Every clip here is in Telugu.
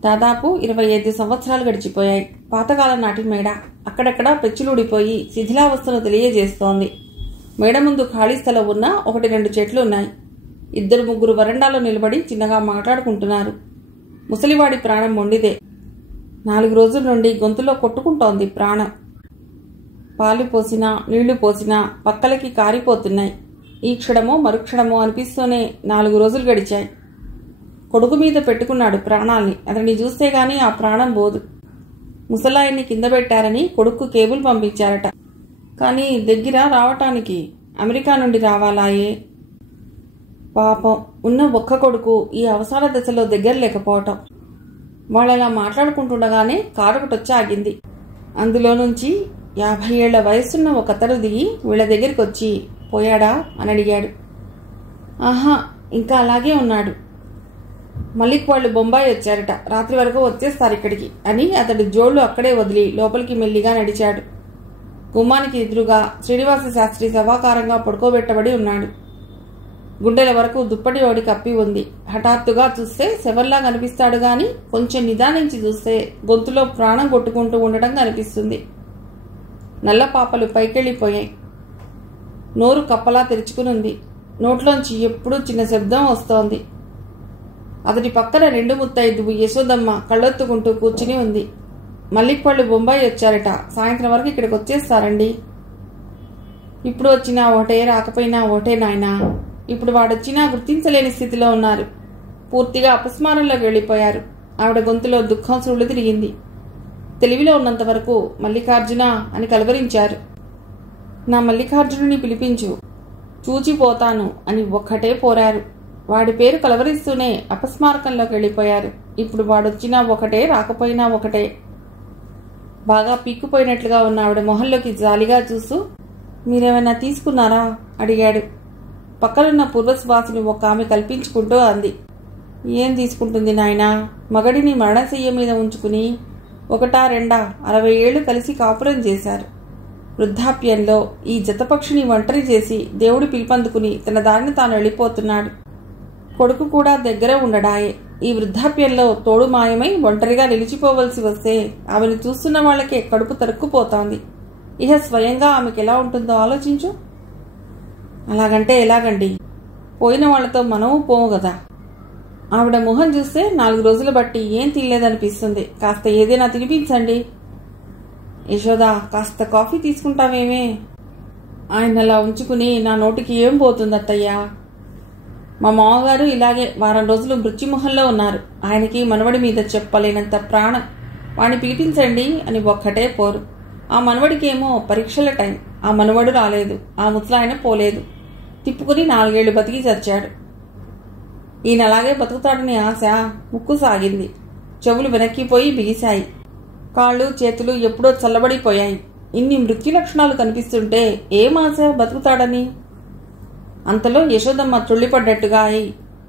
దాదాపు 25 సంవత్సరాలు గడిచిపోయాయి. పాతకాలం నాటి మేడ అక్కడక్కడా పెచ్చులుడిపోయి శిథిలావస్థను తెలియజేస్తోంది. మేడ ముందు ఖాళీ స్థలం ఉన్న 1-2 చెట్లు ఉన్నాయి. 2-3 వరండాలో నిలబడి చిన్నగా మాట్లాడుకుంటున్నారు. ముసలివాడి ప్రాణం మొండిదే. 4 రోజుల నుండి గొంతులో కొట్టుకుంటోంది ప్రాణం. పాలు పోసినా నీళ్లు పోసినా పక్కలకి కారిపోతున్నాయి. ఈ క్షణమో మరుక్షణమో అనిపిస్తూనే 4 రోజులు గడిచాయి. కొడుకు మీద పెట్టుకున్నాడు ప్రాణాల్ని. అతన్ని చూస్తే గాని ఆ ప్రాణం పోదు. ముసలాయన్ని కింద పెట్టారని కొడుకు కేబుల్ పంపించారట. కానీ దగ్గర రావటానికి అమెరికా నుండి రావాలాయే. పాపం ఉన్న ఒక్క కొడుకు ఈ అవసర దశలో దగ్గర లేకపోవటం. వాళ్ళలా మాట్లాడుకుంటుండగానే కారుకటొచ్చి ఆగింది. అందులో నుంచి 50 ఏళ్ల వయసున్న ఒకతడు దిగి వీళ్ల దగ్గరికి వచ్చి పోయాడా అని అడిగాడు. ఆహా, ఇంకా అలాగే ఉన్నాడు. మలిక్ వాళ్ళు బొంబాయి వచ్చారట. రాత్రి వరకు వచ్చేస్తారు ఇక్కడికి అని అతడి జోళ్లు అక్కడే వదిలి లోపలికి మెల్లిగా నడిచాడు. గుమ్మానికి ఎదురుగా శ్రీనివాస శాస్త్రి సవాకారంగా పడుకోబెట్టబడి ఉన్నాడు. గుండెల వరకు దుప్పటి ఓడి కప్పి ఉంది. హఠాత్తుగా చూస్తే శవంలా కనిపిస్తాడు గాని కొంచెం నిదానించి చూస్తే గొంతులో ప్రాణం కొట్టుకుంటూ ఉండటం కనిపిస్తుంది. నల్ల పాపలు పైకెళ్లిపోయాయి. నోరు కప్పలా తెరుచుకునుంది. నోట్లోంచి ఎప్పుడూ చిన్న శబ్దం వస్తోంది. అతడి పక్కన 2 ముత్తైదువు యశోదమ్మ కళ్ళొత్తుకుంటూ కూర్చుని ఉంది. మల్లిక్ వాళ్ళు బొంబాయి వచ్చారట. సాయంత్రం వరకు ఇక్కడికి వచ్చేస్తారండి. ఇప్పుడు వచ్చినా ఒకటే, రాకపోయినా ఒకటే నాయనా. ఇప్పుడు వాడొచ్చినా గుర్తించలేని స్థితిలో ఉన్నారు. పూర్తిగా అపస్మారంలోకి వెళ్ళిపోయారు. ఆవిడ గొంతులో దుఃఖం సుళ్ళు తిరిగింది. తెలివిలో ఉన్నంత వరకు మల్లికార్జున అని కలవరించారు. నా మల్లికార్జునుని పిలిపించు, చూచిపోతాను అని ఒక్కటే పోరారు. వాడి పేరు కలవరిస్తూనే అపస్మారకంలోకి వెళ్ళిపోయారు. ఇప్పుడు వాడొచ్చినా ఒకటే, రాకపోయినా ఒకటే. బాగా పీక్కుపోయినట్లుగా ఉన్న ఆవిడ మొహంలోకి జాలిగా చూస్తూ మీరేమైనా తీసుకున్నారా అడిగాడు. పక్కనున్న పూర్వసువాసిని ఒక ఆమె కల్పించుకుంటూ అంది. ఏం తీసుకుంటుంది నాయనా? మగడిని మరణశయ్య మీద ఉంచుకుని 1-2 60 ఏళ్లు కలిసి కాపురం చేశారు. వృద్ధాప్యంలో ఈ జతపక్షిని ఒంటరి చేసి దేవుడి పిలుపందుకుని తన దారిని తాను వెళ్ళిపోతున్నాడు. కొడుకు కూడా దగ్గర ఉండడాయే. ఈ వృద్ధాప్యంలో తోడు మాయమై ఒంటరిగా నిలిచిపోవలసి వస్తే ఆమెను చూస్తున్న వాళ్ళకే కడుపు తరుక్కుపోతోంది. ఇహ స్వయంగా ఆమెకు ఎలా ఉంటుందో ఆలోచించు. అలాగంటే ఎలాగండి? పోయిన వాళ్లతో మనము పోము కదా. ఆవిడ మొహం చూస్తే 4 రోజులు బట్టి ఏం తినలేదనిపిస్తుంది. కాస్త ఏదైనా తినిపించండి. యశోదా, కాస్త కాఫీ తీసుకుంటావేమే? ఆయన అలా ఉంచుకుని నా నోటికి ఏం పోతుంది అత్తయ్యా? మా మామగారు ఇలాగే వారం రోజులు మృత్యుమొహంలో ఉన్నారు. ఆయనకి మనవడి మీద చెప్పలేనంత ప్రాణం. వాణ్ణి పిలిపించండి అని ఒక్కటే పోరు. ఆ మనవడికేమో పరీక్షల టైం. ఆ మనవడు రాలేదు. ఆ ముసలాయన పోలేదు. తిప్పుకుని 4 ఏళ్లు బతికి చచ్చాడు. ఈయన అలాగే బతుకుతాడని ఆశ ముక్కు సాగింది. చెవులు వెనక్కిపోయి బిగిశాయి. కాళ్ళు చేతులు ఎప్పుడో చల్లబడిపోయాయి. ఇన్ని మృత్యు లక్షణాలు కనిపిస్తుంటే ఏం ఆశ బతుకుతాడని? అంతలో యశోదమ్మ తుళ్ళిపడ్డట్టుగా అయి,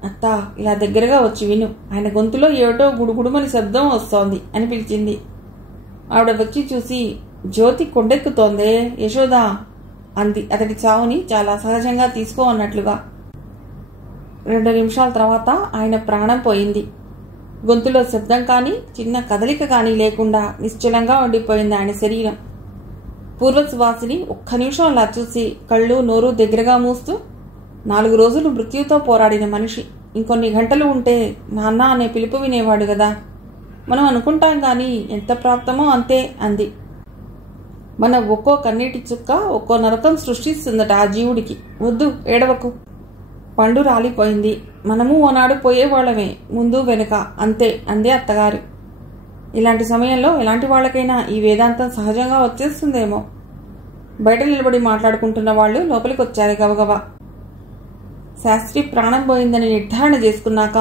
అత్తా ఇలా దగ్గరగా వచ్చి విను, ఆయన గొంతులో ఏమిటో గుడుగుడుమని శబ్దం వస్తోంది అని పిలిచింది. ఆవిడ వచ్చి చూసి జ్యోతి కొండెక్కుతోందే యశోదా అంది అతడి చావుని చాలా సహజంగా తీసుకో అన్నట్లుగా. 2 నిమిషాల తర్వాత ఆయన ప్రాణం పోయింది. గొంతులో శబ్దం కానీ చిన్న కదలిక కానీ లేకుండా నిశ్చలంగా ఉండిపోయింది ఆయన శరీరం. పూర్వసువాసిని ఒక్క నిమిషం అలా చూసి కళ్ళు నోరు దగ్గరగా మూస్తూ, 4 రోజులు మృత్యుతో పోరాడిన మనిషి ఇంకొన్ని గంటలు ఉంటే నాన్న అనే పిలుపు వినేవాడు కదా. మనం అనుకుంటాం గాని ఎంత ప్రాప్తమో అంతే అంది. మన ఒక్కో కన్నీటి చుక్క ఒక్కో నరకం సృష్టిస్తుందట ఆ జీవుడికి. వద్దు, ఏడవకు. పండు రాలిపోయింది. మనము ఓనాడు పోయేవాళ్లమే, ముందు వెనుక అంతే అందే అత్తగారు. ఇలాంటి సమయంలో ఎలాంటి వాళ్ళకైనా ఈ వేదాంతం సహజంగా వచ్చేస్తుందేమో. బయట నిలబడి మాట్లాడుకుంటున్న వాళ్ళు లోపలికి వచ్చారు గబగబా. శాస్త్రి ప్రాణం పోయిందని నిర్ధారణ చేసుకున్నాక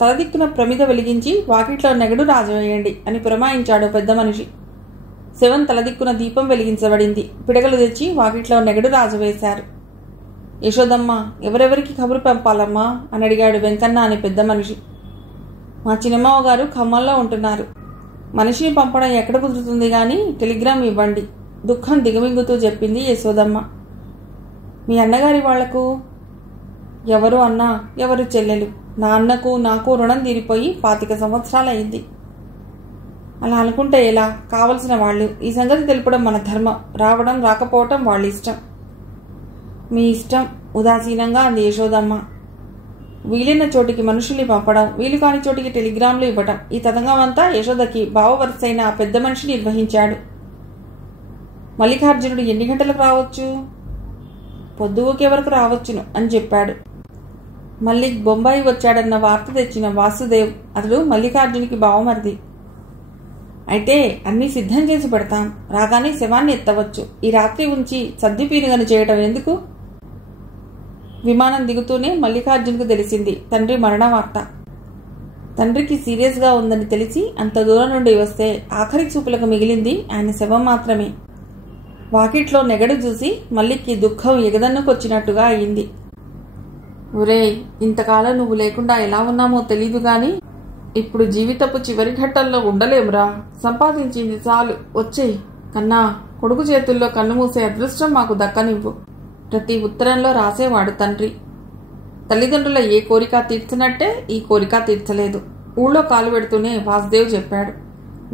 తలదిక్కున ప్రమిద వెలిగించి వాకిట్లో నెగడు రాజవేయండి అని పురమాయించాడు పెద్ద మనిషి. శవం తలదిక్కున దీపం వెలిగించబడింది. పిడగలు తెచ్చి వాకిట్లో నెగడు రాజవేశారు. యశోదమ్మ, ఎవరెవరికి కబురు పంపాలమ్మా అని అడిగాడు వెంకన్న అనే పెద్ద మనిషి. మా చిన్నమ్మావ గారు ఖమ్మంలో ఉంటున్నారు. మనిషిని పంపడం ఎక్కడ కుదురుతుంది గాని టెలిగ్రామ్ ఇవ్వండి, దుఃఖం దిగమింగుతూ చెప్పింది యశోదమ్మ. మీ అన్నగారి వాళ్లకు? ఎవరు అన్నా ఎవరు చెల్లెలు. నా అన్నకు నాకు రుణం తీరిపోయి 25 సంవత్సరాలయ్యింది. అలా అనుకుంటే ఎలా? కావలసిన వాళ్ళు. ఈ సంగతి తెలుపడం మన ధర్మం. రావడం రాకపోవటం వాళ్ళ ఇష్టం. మీ ఇష్టం ఉదాసీనంగా అంది యశోదమ్మ. వీలైన చోటికి మనుషుల్ని పంపడం, వీలు కాని చోటికి టెలిగ్రాంలు ఇవ్వటం, ఈ తతంగమంతా యశోదకి బావవరుసైన ఆ పెద్ద మనిషి నిర్వహించాడు. మల్లికార్జునుడు ఎన్ని గంటలకు రావచ్చు? పొద్దుకే వరకు రావచ్చును అని చెప్పాడు. మల్లిక్ బొంబాయి వచ్చాడన్న వార్త తెచ్చిన వాసుదేవ్, అతడు మల్లికార్జునికి బావమరిది. అయితే అన్నీ సిద్ధం చేసి పెడతాం. రాగానే శవాన్ని ఎత్తవచ్చు. ఈ రాత్రి ఉంచి సర్దిపీనుగను చేయటం ఎందుకు? విమానం దిగుతూనే మల్లికార్జున్కు తెలిసింది తండ్రి మరణ వార్త. తండ్రికి సీరియస్గా ఉందని తెలిసి అంత దూరం నుండి వస్తే ఆఖరి చూపులకు మిగిలింది ఆయన శవం మాత్రమే. వాకిట్లో నెగడు చూసి మల్లిక్కి దుఃఖం ఎగదన్నుకొచ్చినట్టుగా అయింది. ఒరేయ్, ఇంతకాలం నువ్వు లేకుండా ఎలా ఉన్నామో తెలీదు గాని ఇప్పుడు జీవితపు చివరి ఘట్టంలో ఉండలేమురా. సంపాదించింది చాలు, వచ్చేయి. కన్నా, కొడుకు చేతుల్లో కన్ను మూసే అదృష్టం మాకు దక్కనివ్వు. ప్రతి ఉత్తరంలో రాసేవాడు తండ్రి. తల్లిదండ్రుల ఏ కోరిక తీర్చినట్టే ఈ కోరిక తీర్చలేదు. ఊళ్ళో కాలు పెడుతూనే వాసుదేవ్ చెప్పాడు.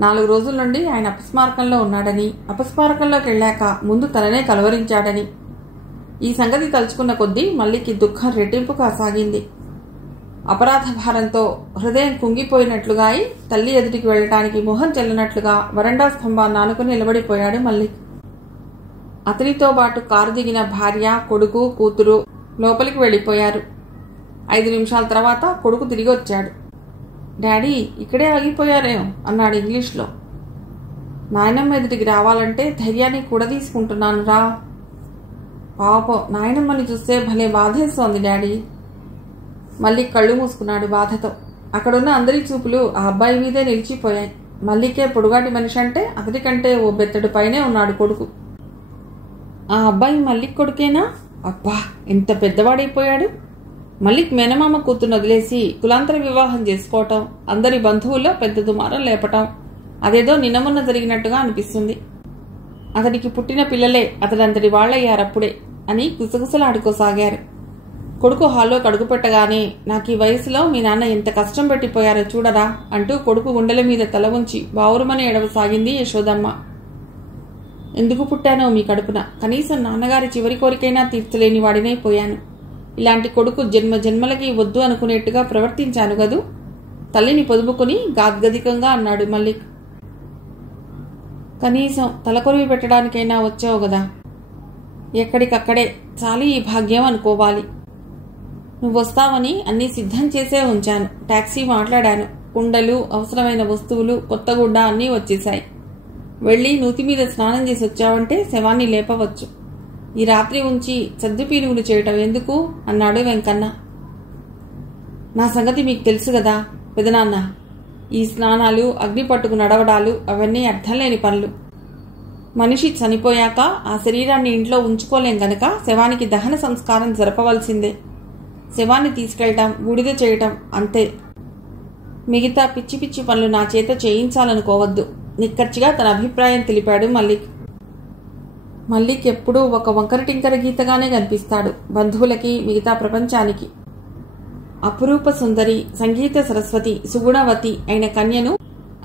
4 రోజుల నుండి ఆయన అపస్మారకంలో ఉన్నాడని, అపస్మారకంలోకి వెళ్ళాక ముందు తననే కలవరించాడని. ఈ సంగతి తలుచుకున్న కొద్దీ మల్లికి దుఃఖం రెట్టింపు కాసాగింది. అపరాధ భారంతో హృదయం కుంగిపోయినట్లుగా అయి తల్లి ఎదుటికి వెళ్ళటానికి మొహం చెల్లనట్లుగా వరండా స్తంభాన్ని ఆనుకుని నిలబడిపోయాడు మల్లిక్. అతనితో పాటు కారు దిగిన భార్య, కొడుకు, కూతురు లోపలికి వెళ్ళిపోయారు. 5 నిమిషాల తర్వాత కొడుకు తిరిగి వచ్చాడు. డాడీ, ఇక్కడే ఆగిపోయారేం అన్నాడు ఇంగ్లీష్లో. నాయనమ్మ ఎదుటికి రావాలంటే ధైర్యాన్ని కూడా తీసుకుంటున్నాను రా. పాపం, నాయనమ్మని చూస్తే భలే బాధేస్తోంది డాడీ. మళ్ళీ కళ్ళు మూసుకున్నాడు బాధతో. అక్కడున్న అందరి చూపులు ఆ అబ్బాయి మీదే నిలిచిపోయాయి. మల్లికే పొడుగాటి మనిషి అంటే అతడికంటే ఓ బెత్తడు పైనే ఉన్నాడు కొడుకు. ఆ అబ్బాయి మల్లిక్ కొడుకేనా? అబ్బా, ఎంత పెద్దవాడైపోయాడు. మల్లిక్ మేనమామ కూతుర్ని వదిలేసి కులాంతర వివాహం చేసుకోవటం, అందరి బంధువుల్లో పెద్ద దుమారం లేపటం అదేదో నిన్నమొన్న జరిగినట్టుగా అనిపిస్తుంది. అతడికి పుట్టిన పిల్లలే అతడంతటి వాళ్లయ్యారప్పుడే అని గుసగుసలాడుకోసాగారు. కొడుకు హాల్లోకి అడుగుపెట్టగానే, నాకు ఈ వయసులో మీ నాన్న ఎంత కష్టం పెట్టిపోయారో చూడరా అంటూ కొడుకు గుండెల మీద తల ఉంచి బావురుమని ఎడవసాగింది యశోదమ్మ. ఎందుకు పుట్టానో మీ కడుపున, కనీసం నాన్నగారి చివరి కోరికైనా తీర్చలేని వాడినైపోయాను. ఇలాంటి కొడుకు జన్మ జన్మలకి వద్దు అనుకునేట్టుగా ప్రవర్తించాను గదు. తల్లిని పొదుపుకుని గాద్గదికంగా అన్నాడు మల్లిక్. కనీసం తలకొరివి పెట్టడానికైనా వచ్చావు గదా. ఎక్కడికక్కడే చాలు ఈ భాగ్యం అనుకోవాలి. నువ్వొస్తావని అన్నీ సిద్ధం చేసే ఉంచాను. టాక్సీ మాట్లాడాను. కుండలు, అవసరమైన వస్తువులు, కొత్త గుడ్డ అన్నీ వచ్చేశాయి. వెళ్ళి నూతి మీద స్నానం చేసి వచ్చావంటే శవాన్ని లేపవచ్చు. ఈ రాత్రి ఉంచి సర్దుపీనుగులు చేయటం ఎందుకు అన్నాడు వెంకన్న. నా సంగతి మీకు తెలుసు గదా పెదనాన్న. ఈ స్నానాలు, అగ్ని పట్టుకు నడవడాలు అవన్నీ అర్థం లేని పనులు. మనిషి చనిపోయాక ఆ శరీరాన్ని ఇంట్లో ఉంచుకోలేం గనక శవానికి దహన సంస్కారం జరపవలసిందే. శవాన్ని తీసుకెళ్లటం, బూడిద చేయటం అంతే. మిగతా పిచ్చి పిచ్చి పనులు నా చేత చేయించాలనుకోవద్దు నిక్కచ్చిగా తన అభిప్రాయం తెలిపాడు మల్లిక్. మల్లిక్ ఎప్పుడూ ఒక వంకర టింకర గీతగానే కనిపిస్తాడు బంధువులకి, మిగతా ప్రపంచానికి. అపురూప సుందరి, సంగీత సరస్వతి, సుగుణవతి అయిన కన్యను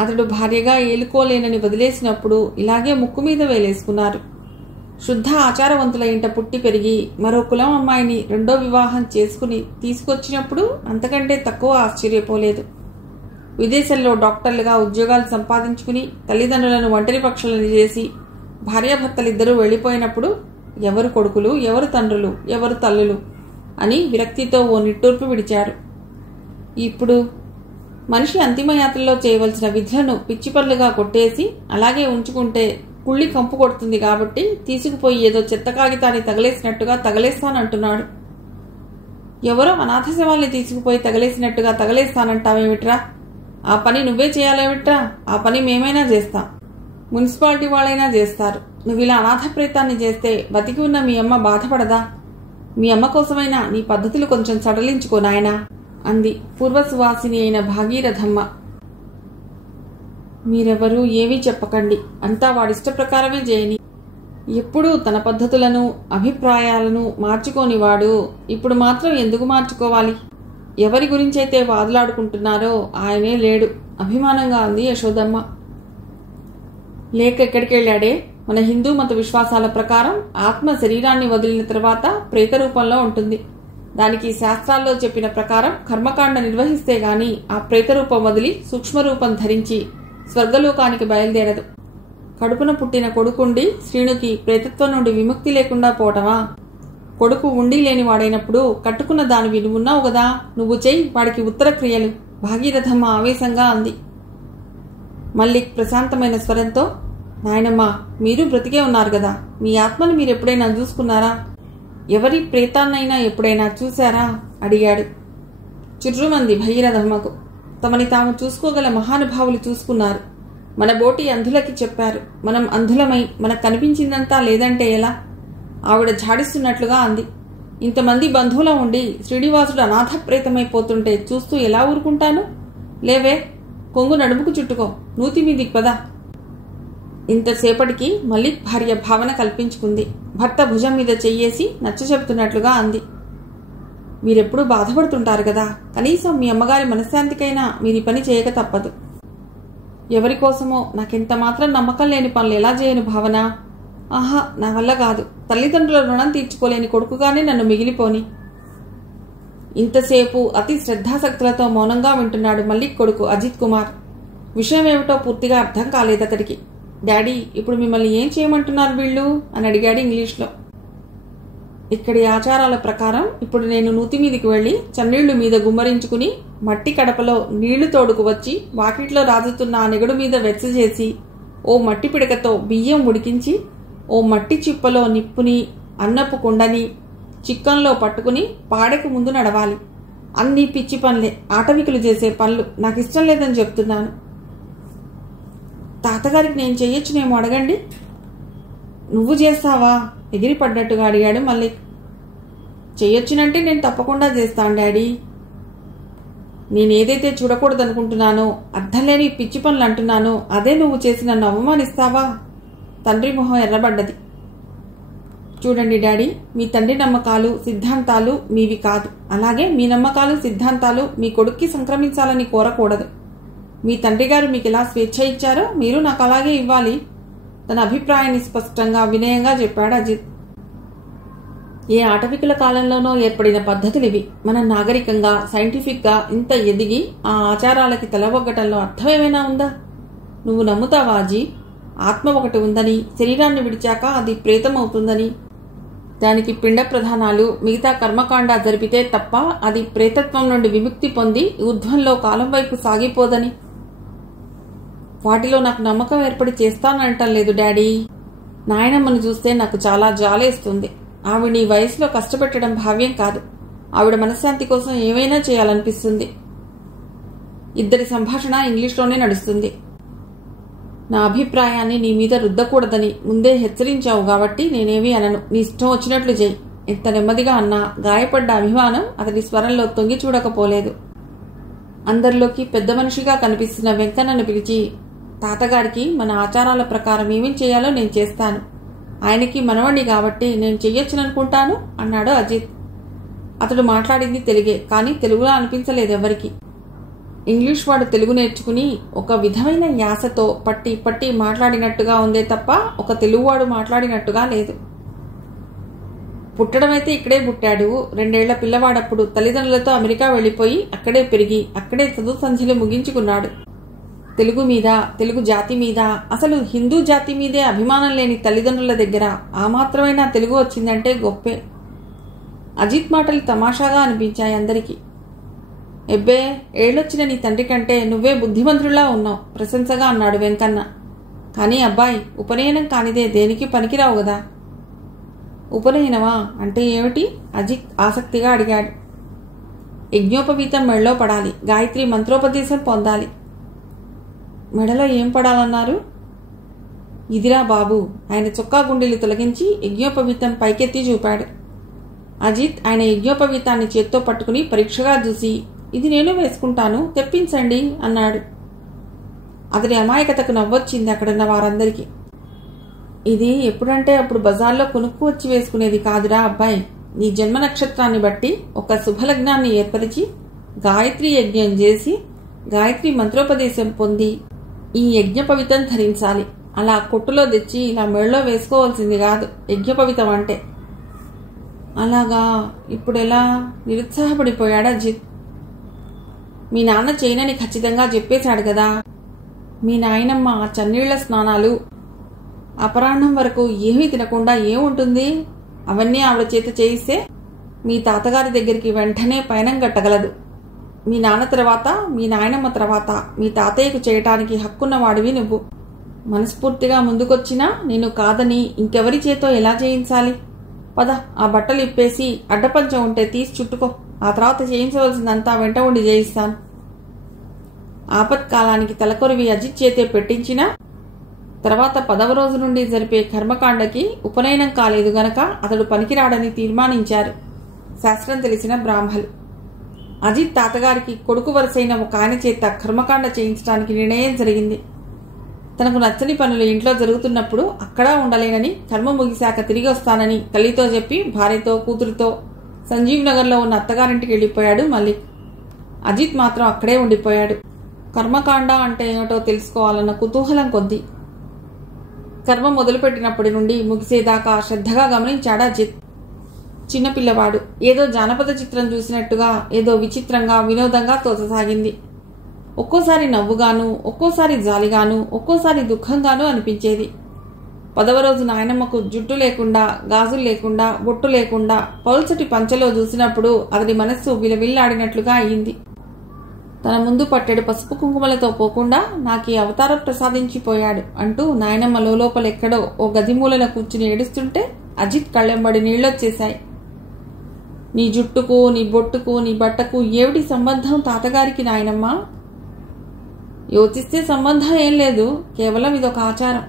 అతడు భార్యగా ఏలుకోలేనని వదిలేసినప్పుడు ఇలాగే ముక్కు మీద వేలేసుకున్నారు. శుద్ధ ఆచారవంతుల ఇంట పుట్టి పెరిగి మరో కులం అమ్మాయిని రెండో వివాహం చేసుకుని తీసుకొచ్చినప్పుడు అంతకంటే తక్కువ ఆశ్చర్యపోలేదు. విదేశాల్లో డాక్టర్లుగా ఉద్యోగాలు సంపాదించుకుని తల్లిదండ్రులను ఒంటరి పక్షులను చేసి భార్యాభర్తలిద్దరూ వెళ్లిపోయినప్పుడు ఎవరు కొడుకులు, ఎవరు తండ్రులు, ఎవరు తల్లులు అని విరక్తితో ఓ నిట్టూర్పు విడిచారు. ఇప్పుడు మనిషి అంతిమయాత్రలో చేయవలసిన విధులను పిచ్చి పనులుగా కొట్టేసి అలాగే ఉంచుకుంటే కుళ్ళి కంపు కొడుతుంది కాబట్టి తీసుకుపోయి ఏదో చెత్త కాగితాన్ని తగలేసినట్టుగా తగలేస్తానంటున్నాడు. ఎవరో అనాథ శవాల్ని తీసుకుపోయి తగలేసినట్టుగా తగలేస్తానంటావేమిట్రా? ఆ పని నువ్వే చేయాలేమిట్రా? ఆ పని మేమైనా చేస్తాం, మున్సిపాలిటీ వాళ్ళైనా చేస్తారు. నువ్వు ఇలా అనాథ ప్రేతాన్ని చేస్తే బతికి ఉన్న మీ అమ్మ బాధపడదా? మీ అమ్మ కోసమైనా నీ పద్ధతులు కొంచెం సడలించుకో నాయనా అంది పూర్వసువాసిని అయిన భాగీరథమ్మ. మీరెవరూ ఏమీ చెప్పకండి, అంతా వాడిష్ట ప్రకారమే చేయని. ఎప్పుడూ తన పద్ధతులను, అభిప్రాయాలను మార్చుకోని వాడు ఇప్పుడు మాత్రం ఎందుకు మార్చుకోవాలి? ఎవరి గురించైతే వాదులాడుకుంటున్నారో ఆయనే లేడు అభిమానంగా అంది యశోదమ్మ. లేక ఎక్కడికి వెళ్ళాడే? మన హిందూ మత విశ్వాసాల ప్రకారం ఆత్మ శరీరాన్ని వదిలిన తర్వాత ప్రేత రూపంలో ఉంటుంది. దానికి శాస్త్రాల్లో చెప్పిన ప్రకారం కర్మకాండ నిర్వహిస్తే గాని ఆ ప్రేత రూపం వదిలి సూక్ష్మరూపం ధరించి స్వర్గలోకానికి బయలుదేరదు. కడుపున పుట్టిన కొడుకుండి శ్రీనుకి ప్రేతత్వం నుండి విముక్తి లేకుండా పోవటమా? కొడుకు ఉండి లేని వాడైనప్పుడు కట్టుకున్న దానివి నువ్వున్నావు కదా, నువ్వు చెయ్యి వాడికి ఉత్తర క్రియలు, భాగీరథమ్మ ఆవేశంగా అంది. మల్లిక్ ప్రశాంతమైన స్వరంతో, నాయనమ్మా, మీరు బ్రతికే ఉన్నారు కదా, మీ ఆత్మను మీరెప్పుడైనా చూసుకున్నారా? ఎవరి ప్రేతాన్నైనా ఎప్పుడైనా చూశారా? అడిగాడు. చుర్రుమంది భగీరథమ్మకు. తమని తాము చూసుకోగల మహానుభావులు చూసుకున్నారు. మన బోటి అంధులకి చెప్పారు. మనం అంధులమై మనకు కనిపించిందంతా లేదంటే ఎలా? ఆవిడ ఝాడిస్తున్నట్లుగా అంది. ఇంతమంది బంధువుల ఉండి శ్రీనివాసుడు అనాథ ప్రేతమైపోతుంటే చూస్తూ ఎలా ఊరుకుంటాను? లేవే, కొంగు నడుముకు చుట్టుకో, నూతి మీదికి పదా. ఇంతసేపటికి మల్లిక్ భార్య భావన కల్పించుకుంది. భర్త భుజం మీద చెయ్యేసి నచ్చ చెబుతున్నట్లుగా అంది. మీరెప్పుడూ బాధపడుతుంటారు కదా, కనీసం మీ అమ్మగారి మనశ్శాంతికైనా మీరు ఈ పని చేయక తప్పదు. ఎవరికోసమో నాకెంత మాత్రం నమ్మకం లేని పనులు ఎలా చేయను భావన? ఆహా, నా వల్ల కాదు. తల్లిదండ్రుల రుణం తీర్చుకోలేని కొడుకుగానే నన్ను మిగిలిపోని. ఇంతసేపు అతి శ్రద్ధాసక్తులతో మౌనంగా వింటున్నాడు మల్లిక్ కొడుకు అజిత్ కుమార్. విషయం ఏమిటో పూర్తిగా అర్థం కాలేదు అతడికి. డాడీ, ఇప్పుడు మిమ్మల్ని ఏం చేయమంటున్నారు వీళ్ళు అని అడిగాడు ఇంగ్లీష్లో. ఇక్కడి ఆచారాల ప్రకారం ఇప్పుడు నేను నూతి మీదికి వెళ్లి చన్నీళ్లు మీద గుమ్మరించుకుని మట్టి కడపలో నీళ్లు తోడుకు వచ్చి వాకిట్లో రాజుతున్న ఆ నెగడు మీద వెచ్చజేసి ఓ మట్టి పిడకతో బియ్యం ఉడికించి ఓ మట్టి చిప్పలో నిప్పుని అన్నపు కుండని చిక్కంలో పట్టుకుని పాడెకు ముందు నడవాలి. అన్నీ పిచ్చి పనులే, ఆటవికులు చేసే పనులు. నాకు ఇష్టం లేదని చెప్తున్నాను. తాతగారికి నేను చెయ్యొచ్చునేమో అడగండి. నువ్వు చేస్తావా? ఎగిరి పడ్డట్టుగా అడిగాడు మల్లిక్. చెయ్యొచ్చునంటే నేను తప్పకుండా చేస్తాను డాడీ. నేనేదైతే చూడకూడదనుకుంటున్నానో, అర్థం లేని పిచ్చి పనులు అంటున్నానో అదే నువ్వు చేసి నన్ను అవమానిస్తావా? తండ్రి మొహం ఎర్రబడ్డది. చూడండి డాడీ, మీ తండ్రి నమ్మకాలు సిద్ధాంతాలు మీవి కాదు. అలాగే మీ నమ్మకాలు సిద్ధాంతాలు మీ కొడుక్కి సంక్రమించాలని కోరకూడదు. మీ తండ్రి గారు మీకు ఎలా స్వేచ్ఛ ఇచ్చారో మీరు నాకు అలాగే ఇవ్వాలి. తన అభిప్రాయాన్ని స్పష్టంగా వినయంగా చెప్పాడు అజిత్. ఏ ఆటవికుల కాలంలోనో ఏర్పడిన పద్ధతులివి. మనం నాగరికంగా సైంటిఫిక్గా ఇంత ఎదిగి ఆ ఆచారాలకి తలవొగ్గటంలో అర్థమేమైనా ఉందా? నువ్వు నమ్ముతావా అజీ? ఆత్మ ఒకటి ఉందని, శరీరాన్ని విడిచాక అది ప్రేతం అవుతుందని, దానికి పిండ ప్రధానాలు మిగతా కర్మకాండ జరిపితే తప్ప అది ప్రేతత్వం నుండి విముక్తి పొంది ఊర్ధ్వంలో కాలం వైపు సాగిపోదని. వాటిలో నాకు నమ్మకం ఏర్పడి చేస్తానంటం లేదు డాడీ. నాయనమ్మను చూస్తే నాకు చాలా జాలేస్తుంది. ఆవిడ ఈ వయసులో కష్టపెట్టడం భావ్యం కాదు. ఆవిడ మనశ్శాంతి కోసం ఏమైనా చేయాలనిపిస్తుంది. ఇద్దరి సంభాషణ ఇంగ్లీష్లోనే నడుస్తుంది. నా అభిప్రాయాన్ని నీ మీద రుద్దకూడదని ముందే హెచ్చరించావు కాబట్టి నేనేమీ అనను. నీ ఇష్టం వచ్చినట్లు చేయి. ఎంత నెమ్మదిగా అన్నా గాయపడ్డ అభిమానం అతడి స్వరంలో తొంగి చూడకపోలేదు. అందరిలోకి పెద్ద మనిషిగా కనిపిస్తున్న వెంకన్నను పిలిచి, తాతగారికి మన ఆచారాల ప్రకారం ఏమేం చేయాలో నేను చేస్తాను. ఆయనకి మనవణ్ణి కాబట్టి నేను చెయ్యొచ్చుననుకుంటాను అన్నాడు అజిత్. అతడు మాట్లాడింది తెలుగే, కానీ తెలుగులో అనిపించలేదు ఎవరికి. ఇంగ్లీష్ వాడు తెలుగు నేర్చుకుని ఒక విధమైన యాసతో పట్టి పట్టి మాట్లాడినట్టుగా ఉందే తప్ప ఒక తెలుగువాడు మాట్లాడినట్టుగా లేదు. పుట్టడమైతే ఇక్కడే పుట్టాడు. 2 ఏళ్ల పిల్లవాడప్పుడు తల్లిదండ్రులతో అమెరికా వెళ్లిపోయి అక్కడే పెరిగి అక్కడే చదువు సంధ్యలు ముగించుకున్నాడు. తెలుగు మీద, తెలుగు జాతి మీద, అసలు హిందూ జాతి మీదే అభిమానం లేని తల్లిదండ్రుల దగ్గర ఆ మాత్రమైనా తెలుగు వచ్చిందంటే గొప్పే. అజిత్ మాటలు తమాషాగా అనిపించాయి అందరికీ. ఎబ్బే, ఏళ్ళొచ్చిన నీ తండ్రి కంటే నువ్వే బుద్ధిమంతుడిలా ఉన్నావు ప్రశంసగా అన్నాడు వెంకన్న. కానీ అబ్బాయి, ఉపనయనం కానిదే దేనికి పనికిరావు కదా. ఉపనయనమా అంటే ఏమిటి? అజిత్ ఆసక్తిగా అడిగాడు. యజ్ఞోపవీతం మెడలో పడాలి, గాయత్రి మంత్రోపదేశం పొందాలి. మెడలో ఏం పడాలన్నారు? ఇదిరా బాబు. ఆయన చొక్కా గుండెలు తొలగించి యజ్ఞోపవీతం పైకెత్తి చూపాడు. అజిత్ ఆయన యజ్ఞోపవీతాన్ని చేత్తో పట్టుకుని పరీక్షగా చూసి, ఇది నేను వేసుకుంటాను, తెప్పించండి అన్నాడు. అతడి అమాయకతకు నవ్వొచ్చింది అక్కడున్న వారందరికీ. ఇది ఎప్పుడంటే అప్పుడు బజార్లో కొనుక్కు వచ్చి వేసుకునేది కాదురా అబ్బాయి. నీ జన్మ నక్షత్రాన్ని బట్టి ఒక శుభలగ్నాన్ని ఏర్పరిచి గాయత్రి యజ్ఞం చేసి గాయత్రి మంత్రోపదేశం పొంది ఈ యజ్ఞపవితం ధరించాలి. అలా కొట్టులో తెచ్చి ఇలా మెళ్ళో వేసుకోవాల్సింది కాదు యజ్ఞపవితం అంటే. అలాగా, ఇప్పుడెలా? నిరుత్సాహపడిపోయాడు అజిత్. మీ నాన్న చేయనని ఖచ్చితంగా చెప్పేశాడు కదా. మీ నాయనమ్మ చన్నీళ్ల స్నానాలు అపరాహ్నం వరకు ఏమీ తినకుండా ఏముంటుంది? అవన్నీ ఆవిడ చేత చేయిస్తే మీ తాతగారి దగ్గరికి వెంటనే పయనం కట్టగలదు. మీ నాన్న తర్వాత, మీ నాయనమ్మ తర్వాత మీ తాతయ్యకు చేయటానికి హక్కున్నవాడివి నువ్వు. మనస్ఫూర్తిగా ముందుకొచ్చినా నేను కాదని ఇంకెవరి చేతో ఎలా చేయించాలి? పద, ఆ బట్టలు ఇప్పేసి అడ్డపంచం ఉంటే తీసి చుట్టుకో. ఆ తర్వాత చేయించవలసిందంతా వెంట ఉండి చేయిస్తాను. ఆపత్కాలానికి తలకొరివి అజిత్ చేతే పెట్టించినా తర్వాత 10వ రోజు నుండి జరిపే కర్మకాండకి ఉపనయనం కాలేదు గనక అతడు పనికిరాడని తీర్మానించారు శాస్త్రం తెలిసిన బ్రాహ్మలు. అజిత్ తాతగారికి కొడుకు వరసైన ఒక ఆయన చేత కర్మకాండ చేయించడానికి నిర్ణయం జరిగింది. తనకు నచ్చని పనులు ఇంట్లో జరుగుతున్నప్పుడు అక్కడా ఉండలేనని, కర్మ ముగిశాక తిరిగి వస్తానని తల్లితో చెప్పి భార్యతో కూతురుతో సంజీవ్ నగర్లో ఉన్న అత్తగారింటికి వెళ్ళిపోయాడు మల్లిక్. అజిత్ మాత్రం అక్కడే ఉండిపోయాడు. కర్మకాండ అంటే ఏమిటో తెలుసుకోవాలన్న కుతూహలం కొద్దీ. కర్మ మొదలుపెట్టినప్పటి నుండి ముగిసేదాకా శ్రద్ధగా గమనించాడు అజిత్. చిన్నపిల్లవాడు. ఏదో జానపద చిత్రం చూసినట్టుగా ఏదో విచిత్రంగా వినోదంగా తోచసాగింది. ఒక్కోసారి నవ్వుగాను, ఒక్కోసారి జాలిగాను, ఒక్కోసారి దుఃఖంగానూ అనిపించేది. 10వ రోజు నాయనమ్మకు జుట్టు లేకుండా, గాజులు లేకుండా, బొట్టు లేకుండా పౌల్చటి పంచలో చూసినప్పుడు అతడి మనస్సు విలవిల్లాడినట్లుగా అయింది. తన ముందు పట్టెడు పసుపు కుంకుమలతో పోకుండా నాకీ అవతారం ప్రసాదించిపోయాడు అంటూ నాయనమ్మ లోపలెక్కడో ఓ గదిమూలన కూర్చుని ఏడుస్తుంటే అజిత్ కళ్ళెంబడి నీళ్లొచ్చేశాయి. నీ జుట్టుకు, నీ బొట్టుకు, నీ బట్టకు ఏమిటి సంబంధం తాతగారికి నాయనమ్మ? యోచిస్తే సంబంధం ఏం లేదు, కేవలం ఇదొక ఆచారం.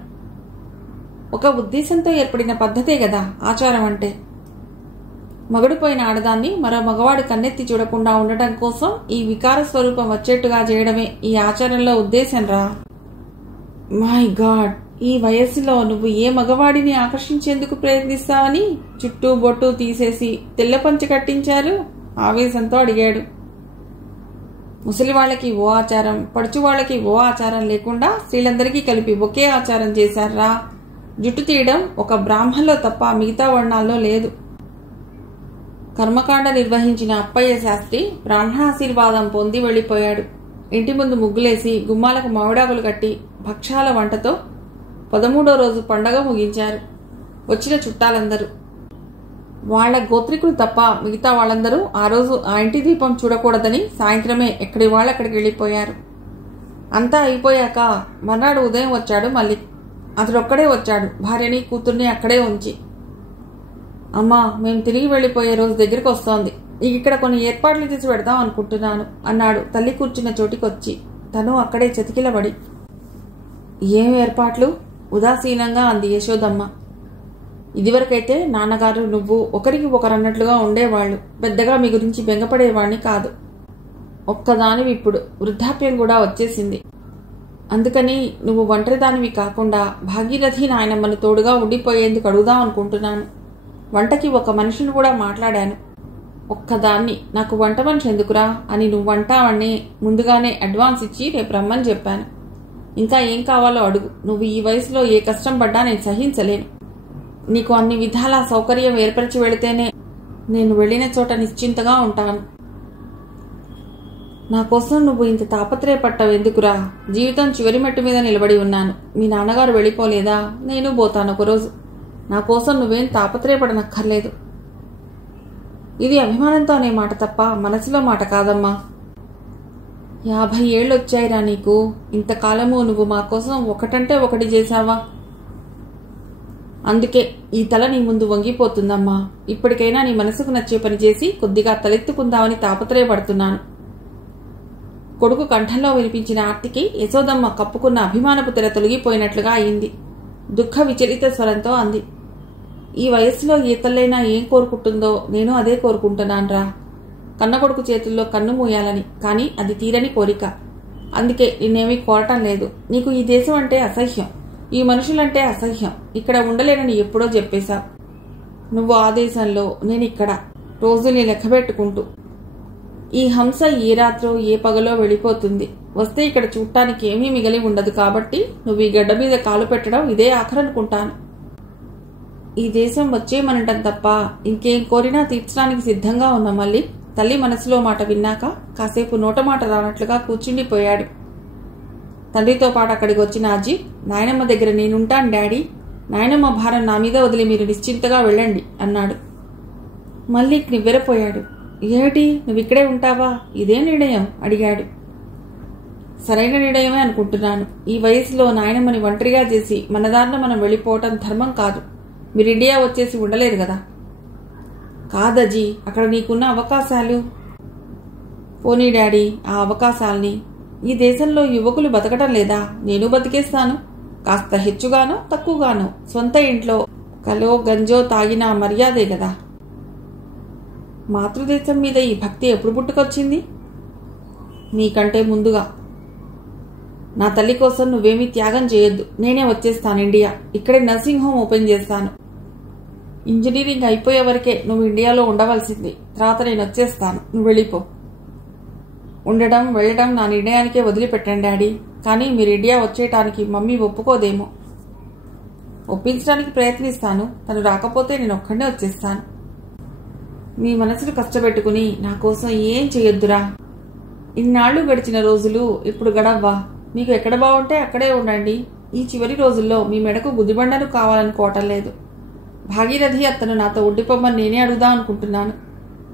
ఒక ఉద్దేశంతో ఏర్పడిన పద్ధతే కదా ఆచారం అంటే. మగడిపోయిన ఆడదాన్ని మరో మగవాడు కన్నెత్తి చూడకుండా ఉండటం కోసం ఈ వికార స్వరూపం వచ్చేట్టుగా చేయడమే ఈ ఆచారంలో ఉద్దేశం రా. మై గాడ్, ఈ వయస్సులో నువ్వు ఏ మగవాడిని ఆకర్షించేందుకు ప్రయత్నిస్తావని చుట్టూ బొట్టు తీసేసి తెల్ల పంచె కట్టించారు? ఆవేశంతో అడిగాడు. ముసలివాళ్లకి ఓ ఆచారం, పడుచువాళ్లకి ఓ ఆచారం లేకుండా స్త్రీలందరికీ కలిపి ఒకే ఆచారం చేశారా. జుట్టు తీయడం ఒక బ్రాహ్మణులో తప్ప మిగతా వర్ణాల్లో లేదు. కర్మకాండ నిర్వహించిన అప్పయ్య శాస్త్రి బ్రాహ్మణాశీర్వాదం పొంది వెళ్లిపోయాడు. ఇంటి ముందు ముగ్గులేసి గుమ్మాలకు మామిడాకులు కట్టి భక్షాల వంటతో 13వ రోజు పండగ ముగించారు. వచ్చిన చుట్టాలందరూ, వాళ్ల గోత్రికులు తప్ప మిగతా వాళ్ళందరూ ఆ రోజు ఆ ఇంటి దీపం చూడకూడదని సాయంత్రమే ఎక్కడి వాళ్ళక్కడికి వెళ్లిపోయారు. అంతా అయిపోయాక మర్నాడు ఉదయం వచ్చాడు మల్లిక్. అతడొక్కడే వచ్చాడు, భార్యని కూతుర్ని అక్కడే ఉంచి. అమ్మా, మేం తిరిగి వెళ్లిపోయే రోజు దగ్గరికి వస్తోంది. ఇక్కడ కొన్ని ఏర్పాట్లు చేసి పెడదాం అనుకుంటున్నాను అన్నాడు తల్లి కూర్చున్న చోటికొచ్చి. తను అక్కడే చతికిలబడి. ఏం ఏర్పాట్లు? ఉదాసీనంగా అంది యశోదమ్మ. ఇదివరకైతే నాన్నగారు నువ్వు ఒకరికి ఒకరన్నట్లుగా ఉండేవాళ్లు. పెద్దగా మీ గురించి బెంగపడేవాణ్ణి కాదు. ఒక్కదానివి ఇప్పుడు వృద్ధాప్యం కూడా వచ్చేసింది. అందుకని నువ్వు ఒంటరిదానివి కాకుండా భాగీరథి నాయనమ్మను తోడుగా ఉండిపోయేందుకు అడుగుదాం అనుకుంటున్నాను. వంటకి ఒక మనిషిని కూడా మాట్లాడాను. ఒక్కదాన్ని, నాకు వంట మనిషి ఎందుకురా అని నువ్వు వంటావని ముందుగానే అడ్వాన్స్ ఇచ్చి రేపు రమ్మని చెప్పాను. ఇంకా ఏం కావాలో అడుగు. నువ్వు ఈ వయసులో ఏ కష్టం పడ్డా నేను సహించలేను. నీకు అన్ని విధాలా సౌకర్యం ఏర్పరిచి వెళితేనే నేను వెళ్లిన చోట నిశ్చింతగా ఉంటాను. నా కోసం నువ్వు ఇంత తాపత్రయపట్టవు ఎందుకురా? జీవితం చివరి మెట్టు మీద నిలబడి ఉన్నాను. మీ నాన్నగారు వెళ్ళిపోలేదా? నేను పోతాను ఒకరోజు. నా కోసం నువ్వేం తాపత్రయపడనక్కర్లేదు. ఇది అభిమానంతో అనే మాట తప్ప మనసులో మాట కాదమ్మా. 50 ఏళ్ళు వచ్చాయిరా నీకు. ఇంతకాలము నువ్వు మా కోసం ఒకటంటే ఒకటి చేశావా? అందుకే ఈ తల నీ ముందు వంగిపోతుందమ్మా. ఇప్పటికైనా నీ మనసుకు నచ్చే పని చేసి కొద్దిగా తలెత్తుకుందామని తాపత్రయపడుతున్నాను. కొడుకు కంఠంలో వినిపించిన ఆర్తికి యశోదమ్మ కప్పుకున్న అభిమానపు తెర తొలగిపోయినట్లుగా అయింది. దుఃఖ విచలిత స్వరంతో అంది. ఈ వయస్సులో ఏ తల్లైనా ఏం కోరుకుంటుందో నేను అదే కోరుకుంటున్నాన్రా. కన్న కొడుకు చేతుల్లో కన్ను మూయాలని. కానీ అది తీరని కోరిక. అందుకే నిన్నేమీ కోరటం లేదు. నీకు ఈ దేశం అంటే అసహ్యం, ఈ మనుషులంటే అసహ్యం. ఇక్కడ ఉండలేనని ఎప్పుడో చెప్పేశావు. నువ్వు ఆ దేశంలో, నేనిక్కడ, రోజుల్ని లెక్కబెట్టుకుంటూ. ఈ హంస ఏ రాత్రో ఏ పగలో వెళ్ళిపోతుంది. వస్తే ఇక్కడ చూడటానికి ఏమీ మిగిలి ఉండదు. కాబట్టి నువ్వు ఈ గడ్డ మీద కాలు పెట్టడం ఇదే ఆఖరనుకుంటాను. ఈ దేశం వచ్చేయమనటం తప్ప ఇంకేం కోరినా తీర్చడానికి సిద్ధంగా ఉన్న మళ్ళీ తల్లి మనసులో మాట విన్నాక కాసేపు నోట మాట రానట్లుగా కూర్చుండిపోయాడు. తండ్రితో పాటు అక్కడికి వచ్చిన అజీ, నాయనమ్మ దగ్గర నేనుంటాను డాడీ, నాయనమ్మ భారం నా మీద వదిలి మీరు నిశ్చింతగా వెళ్ళండి అన్నాడు. మల్లిక్ నివ్వెరపోయాడు. ఏమిటి, నువ్వు ఇక్కడే ఉంటావా? ఇదే నిర్ణయం అడిగాడు. సరైన నిర్ణయమే అనుకుంటున్నాను. ఈ వయసులో నాయనమ్మని ఒంటరిగా చేసి మన దారిన మనం వెళ్ళిపోవటం ధర్మం కాదు. మీరు ఇండియా వచ్చేసి ఉండలేరు కదా. కాదజీ, అక్కడ నీకున్న అవకాశాలు. పోనీ డాడీ, ఆ అవకాశాల్ని. ఈ దేశంలో యువకులు బతకటం లేదా? నేను బతికేస్తాను. కాస్త హెచ్చుగానో తక్కువగానో సొంత ఇంట్లో కలో గంజో తాగిన మర్యాదే కదా. మాతృదేశం మీద ఈ భక్తి ఎప్పుడు పుట్టుకొచ్చింది? నీకంటే ముందుగా. నా తల్లి కోసం నువ్వేమీ త్యాగం చేయొద్దు. నేనే వచ్చేస్తాను ఇండియా. ఇక్కడే నర్సింగ్ హోమ్ ఓపెన్ చేస్తాను. ఇంజనీరింగ్ అయిపోయే వరకే నువ్వు ఇండియాలో ఉండవలసింది. తర్వాత నేను వచ్చేస్తాను. నువ్వు వెళ్ళిపో. ఉండడం వెళ్ళడం నా నిర్ణయానికే వదిలిపెట్టండి డాడీ. కానీ మీరు ఇండియా వచ్చేయటానికి మమ్మీ ఒప్పుకోదేమో. ఒప్పించడానికి ప్రయత్నిస్తాను. తను రాకపోతే నేను ఒక్కడే వచ్చేస్తాను. మీ మనసును కష్టపెట్టుకుని నా కోసం ఏం చేయొద్దురా. ఇన్నాళ్లు గడిచిన రోజులు ఇప్పుడు గడవ్వా. మీకు ఎక్కడ బాగుంటే అక్కడే ఉండండి. ఈ చివరి రోజుల్లో మీ మెడకు గుదిబండను కావాలనుకోవటం లేదు. భాగీరథి అతను నాతో ఉండిపోమ్మని నేనే అడుగుదాం అనుకుంటున్నాను.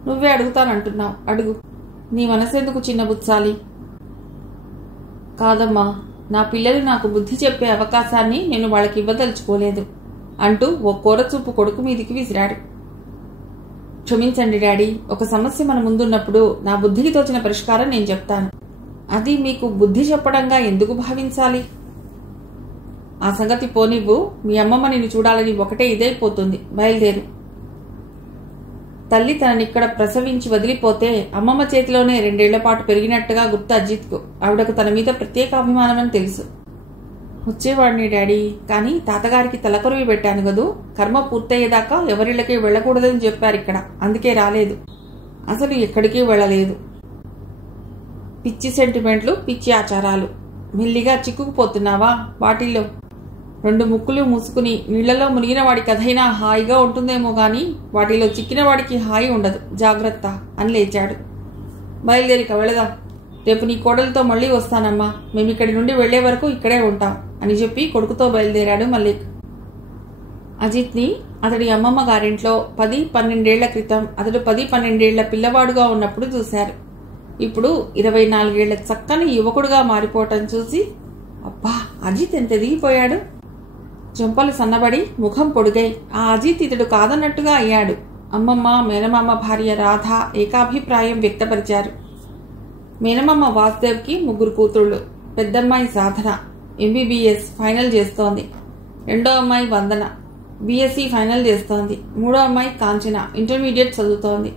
నువ్వే అడుగుతానంటున్నావు. అడుగు. నీ మనసెందుకు చిన్నబుచ్చాలి? కాదమ్మా, నా పిల్లలు నాకు బుద్ధి చెప్పే అవకాశాన్ని నేను వాళ్ళకి ఇవ్వదలుచుకోలేదు అంటూ ఓ కోరచూపు కొడుకు మీదికి విసిరాడు. క్షమించండి డాడీ, ఒక సమస్య మన ముందున్నప్పుడు నా బుద్ధికి తోచిన పరిష్కారం నేను చెప్తాను. అది మీకు బుద్ధి చెప్పడంగా ఎందుకు భావించాలి? ఆ సంగతి పోనివ్వు. మీ అమ్మమ్మ నిన్ను చూడాలని ఒకటే ఇదైపోతుంది. బయలుదేరు. తల్లి తననిక్కడ ప్రసవించి వదిలిపోతే అమ్మమ్మ చేతిలోనే 2 ఏళ్ల పాటు పెరిగినట్టుగా గుర్తు అజిత్కు. ఆవిడకు తన మీద ప్రత్యేక అభిమానమని తెలుసు. వచ్చేవాడిని డాడీ, కానీ తాతగారికి తలకొరివి పెట్టాను కదూ. కర్మ పూర్తయ్యేదాకా ఎవరిళ్ళకి వెళ్ళకూడదని చెప్పారు ఇక్కడ. అందుకే రాలేదు. అసలు ఎక్కడికి వెళ్ళలేదు. పిచ్చి సెంటిమెంట్లు, పిచ్చి ఆచారాలు. మెల్లిగా చిక్కుకుపోతున్నావా వాటిల్లో? 2 ముక్కులు మూసుకుని నీళ్లలో మునిగిన వాడి కథైనా హాయిగా ఉంటుందేమో గాని వాటిలో చిక్కిన వాడికి హాయి ఉండదు. జాగ్రత్త అని లేచాడు. బయలుదేరిక వెళదాం. రేపు నీ కోడలతో మళ్లీ వస్తానమ్మా. మేమిక్కడి నుండి వెళ్లే వరకు ఇక్కడే ఉంటాం అని చెప్పి కొడుకుతో బయలుదేరాడు మల్లిక్. అజిత్ని అతడి అమ్మమ్మ గారింట్లో 10-12 ఏళ్ల క్రితం అతడు 10-12 ఏళ్ల పిల్లవాడుగా ఉన్నప్పుడు చూశారు. ఇప్పుడు 24 ఏళ్ల చక్కని యువకుడుగా మారిపోవటం చూసి అబ్బా, అజిత్ ఎంత ఎదిగిపోయాడు. చెంపలు సన్నబడి ముఖం పొడుగై ఆ అజిత్ ఇతడు కాదన్నట్టుగా అయ్యాడు. అమ్మమ్మ, మేనమామ భార్య రాధ ఏకాభిప్రాయం వ్యక్తపరిచారు. మేనమామ వాసుదేవ్కి 3 కూతుళ్లు. పెద్దమ్మాయి సాధన MBBS ఫైనల్ చేస్తోంది. రెండో అమ్మాయి వందన BSc ఫైనల్ చేస్తోంది. మూడో అమ్మాయి కాంచన ఇంటర్మీడియట్ చదువుతోంది.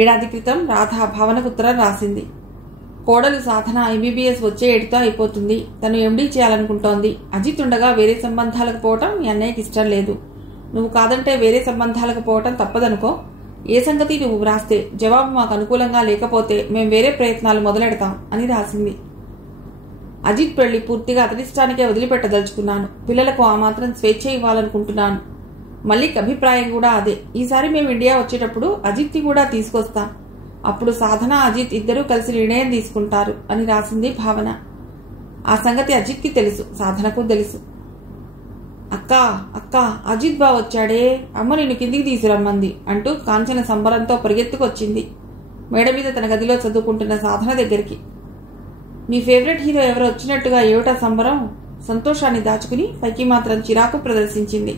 ఏడాది క్రితం రాధ భావనకు ఉత్తరం రాసింది. కోడలు సాధన MBBS వచ్చే ఏటితో అయిపోతుంది. తను MD చేయాలనుకుంటోంది. అజిత్ ఉండగా వేరే సంబంధాలకు పోవటం మీ అన్నయ్యకి ఇష్టం లేదు. నువ్వు కాదంటే వేరే సంబంధాలకు పోవటం తప్పదనుకో. ఏ సంగతి నువ్వు వ్రాస్తే జవాబు మాకు అనుకూలంగా లేకపోతే మేం వేరే ప్రయత్నాలు మొదలెడతాం అని రాసింది. అజిత్ పెళ్లి పూర్తిగా అతడిష్టానికే వదిలిపెట్టదలుచుకున్నాను. పిల్లలకు ఆ మాత్రం స్వేచ్ఛ ఇవ్వాలనుకుంటున్నాను. మల్లిక్ అభిప్రాయం కూడా అదే. ఈసారి మేము ఇండియా వచ్చేటప్పుడు అజిత్ని కూడా తీసుకొస్తాం. అప్పుడు సాధన, అజిత్ ఇద్దరూ కలిసి నిర్ణయం తీసుకుంటారు అని రాసింది భావన. ఆ సంగతి అజిత్కి తెలుసు, సాధనకు తెలుసు. అక్క అక్క, అజిత్ బా వచ్చాడే, అమ్మ నిన్ను కిందికి తీసురమ్మంది అంటూ కాంచన సంబరంతో పరిగెత్తుకొచ్చింది. మేడ మీద తన గదిలో చదువుకుంటున్న సాధన దగ్గరికి. మీ ఫేవరెట్ హీరో ఎవరో వచ్చినట్టుగా ఏమిటా సంబరం? సంతోషాన్ని దాచుకుని పైకి మాత్రం చిరాకు ప్రదర్శించింది.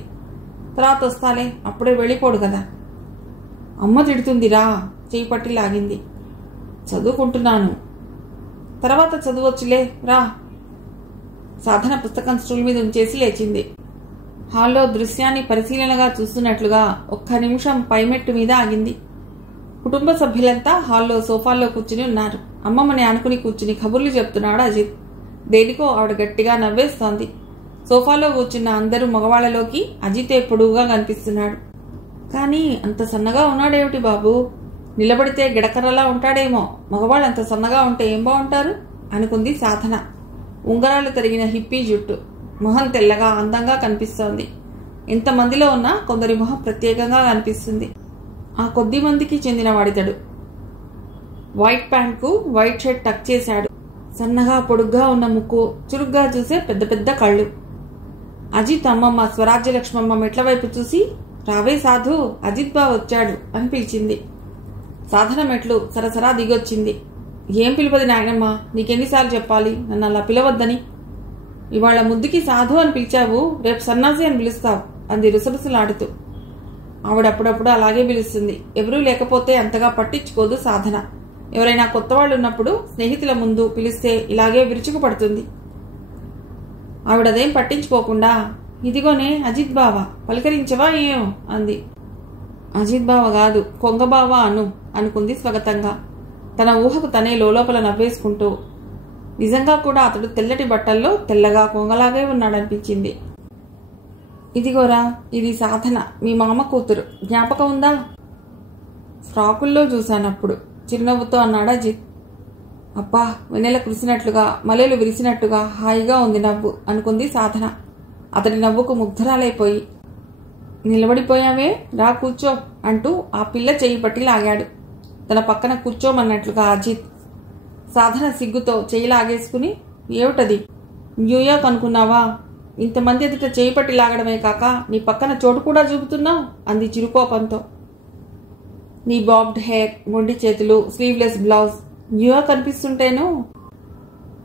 తర్వాత వస్తాలే, అప్పుడే వెళ్ళిపోడు కదా. అమ్మ తిడుతుందిరా, చేయి పట్టి లాగింది. చదువుకుంటున్నాను. తర్వాత చదువొచ్చులే, రా. సాధన పుస్తకం స్టూల్ మీద ఉంచేసి లేచింది. హాల్లో దృశ్యాన్ని పరిశీలనగా చూస్తున్నట్లుగా 1 నిమిషం పైమెట్టు మీద ఆగింది. కుటుంబ సభ్యులంతా హాల్లో సోఫాల్లో కూర్చుని ఉన్నారు. అమ్మమ్మని ఆనుకుని కూర్చుని కబుర్లు చెప్తున్నాడు అజిత్. దేనికో ఆవిడ గట్టిగా నవ్వేస్తోంది. సోఫాలో కూర్చున్న అందరూ మగవాళ్లలోకి అజితే పొడుగుగా కనిపిస్తున్నాడు. కానీ అంత సన్నగా ఉన్నాడేమిటి బాబు? నిలబడితే గిడకర్రలా ఉంటాడేమో, మగవాళ్ళంత సన్నగా ఉంటే ఏం బాగుంటారు అనుకుంది సాధన. ఉంగరాలు తరిగిన హిప్పీ జుట్టు, మొహం తెల్లగా అందంగా కనిపిస్తోంది. ఇంతమందిలో ఉన్నా కొందరి మొహం ప్రత్యేకంగా కనిపిస్తుంది. ఆ కొద్ది మందికి చెందినవాడితడు. వైట్ ప్యాంట్కు వైట్ షర్ట్ టక్ చేశాడు. సన్నగా పొడుగ్గా ఉన్న ముక్కు, చురుగ్గా చూసే పెద్ద పెద్ద కళ్ళు. అజిత్ అమ్మమ్మ స్వరాజ్యలక్ష్మమ్మ మెట్ల వైపు చూసి, రావే సాధు, అజిత్ బా వచ్చాడు అని పిలిచింది. సాధన మెట్లు సరసరా దిగొచ్చింది. ఏం పిలుపది నాయనమ్మ, నీకెన్నిసార్లు చెప్పాలి నన్ను అలా పిలవద్దని? ఇవాళ ముద్దుకి సాధు అని పిలిచావు, రేపు సన్నాసి అని పిలుస్తావు అంది రుసరుసలాడుతూ. ఆవిడప్పుడప్పుడు అలాగే పిలుస్తుంది. ఎవరూ లేకపోతే అంతగా పట్టించుకోదు సాధన. ఎవరైనా కొత్త వాళ్ళు ఉన్నప్పుడు స్నేహితుల ముందు పిలిస్తే ఇలాగే విరుచుకుపడుతుంది. ఆవిడదేం పట్టించుకోకుండా, ఇదిగోనే అజిత్ బావ, పలకరించవా ఏం అంది. అజిత్ బావ కాదు, కొంగబావ అనుకుంది స్వగతంగా. తన ఊహకు తనే లోపల నవ్వేసుకుంటూ. నిజంగా కూడా అతడు తెల్లటి బట్టల్లో తెల్లగా కొంగలాగే ఉన్నాడనిపించింది. ఇదిగోరా, ఇది సాధన, మీ మామ కూతురు, జ్ఞాపకం ఉందా? ఫ్రాకుల్లో చూశానప్పుడు చిరునవ్వుతో అన్నాడు అజిత్. అబ్బా, వెన్నెల కురిసినట్లుగా మల్లెలు విరిసినట్టుగా హాయిగా ఉంది నవ్వు అనుకుంది సాధన. అతడి నవ్వుకు ముగ్ధరాలైపోయి, నిలబడిపోయావే, రా కూర్చో అంటూ ఆ పిల్ల చెయ్యి పట్టి లాగాడు. తన పక్కన కూర్చోమన్నట్లుగా అజిత్. సాధన సిగ్గుతో చెయ్యి లాగేసుకుని, ఏమిటది, న్యూయార్క్ అనుకున్నావా? ఇంతమంది ఎదుట చేయి పట్టి లాగడమే కాక నీ పక్కన చోటు కూడా చూపుతున్నావు అంది చిరుకోపంతో. నీ బాబ్డ్ హెయిర్, మొండి చేతులు, స్లీవ్లెస్ బ్లౌజ్, న్యూయార్క్ అనిపిస్తుంటేను.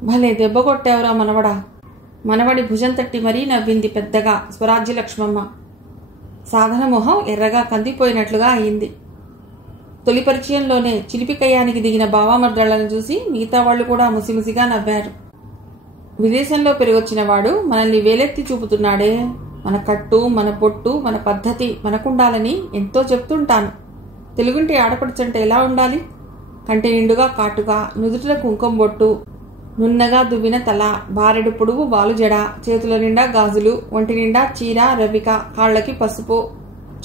భలే దెబ్బ కొట్టావురా మనవడా. మనవడి భుజం తట్టి మరీ నవ్వింది పెద్దగా స్వరాజ్యలక్ష్మమ్మ. సాధన మొహం ఎర్రగా కందిపోయినట్లుగా అయింది. తొలి పరిచయంలోనే చిలిపికయ్యానికి దిగిన బావామర్దళ్లను చూసి మిగతా వాళ్లు కూడా ముసిముసిగా నవ్వారు. విదేశంలో పెరిగొచ్చిన వాడు మనల్ని వేలెత్తి చూపుతున్నాడే. మన కట్టు, మన పొట్టు, మన పద్ధతి మనకుండాలని ఎంతో చెప్తుంటాను. తెలుగుంటి ఆడపడుచంటే ఎలా ఉండాలి? కంటి నిండుగా కాటుగా, నుదుటిన కుంకుమ బొట్టు, నున్నగా దువ్విన తల, బారెడు పొడుగు వాలుజడ, చేతుల నిండా గాజులు, ఒంటి నిండా చీర రవిక, కాళ్లకి పసుపు,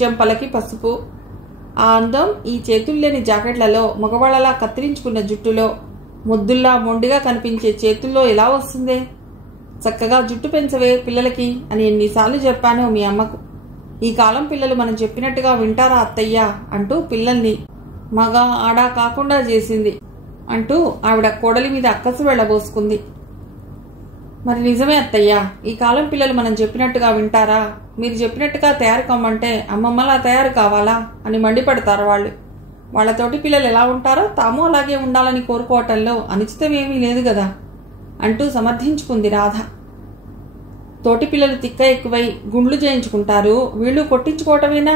చెంపలకి పసుపు. ఆ అందం ఈ చేతుల్లేని జాకెట్లలో, మగవాళ్లలా కత్తిరించుకున్న జుట్టులో, ముద్దుల్లా మొండిగా కనిపించే చేతుల్లో ఎలా వస్తుందే? చక్కగా జుట్టు పెంచవే పిల్లలకి అని ఎన్నిసార్లు చెప్పాను మీ అమ్మకు. ఈ కాలం పిల్లలు మనం చెప్పినట్టుగా వింటారా అత్తయ్యా అంటూ పిల్లల్ని మగ ఆడా కాకుండా చేసింది అంటూ ఆవిడ కోడలి మీద అక్కసు వెళ్లబోసుకుంది. మరి నిజమే అత్తయ్యా, ఈ కాలం పిల్లలు మనం చెప్పినట్టుగా వింటారా? మీరు చెప్పినట్టుగా తయారు కమ్మంటే అమ్మమ్మలా తయారు కావాలా అని మండిపడతారు వాళ్ళు. వాళ్లతోటి పిల్లలు ఎలా ఉంటారో తాము అలాగే ఉండాలని కోరుకోవటంలో అనిశ్చితమేమీ లేదు కదా అంటూ సమర్థించుకుంది రాధ. తోటి పిల్లలు తిక్క ఎక్కువై గుండ్లు చేయించుకుంటారు, వీళ్ళు కొట్టించుకోవటమేనా?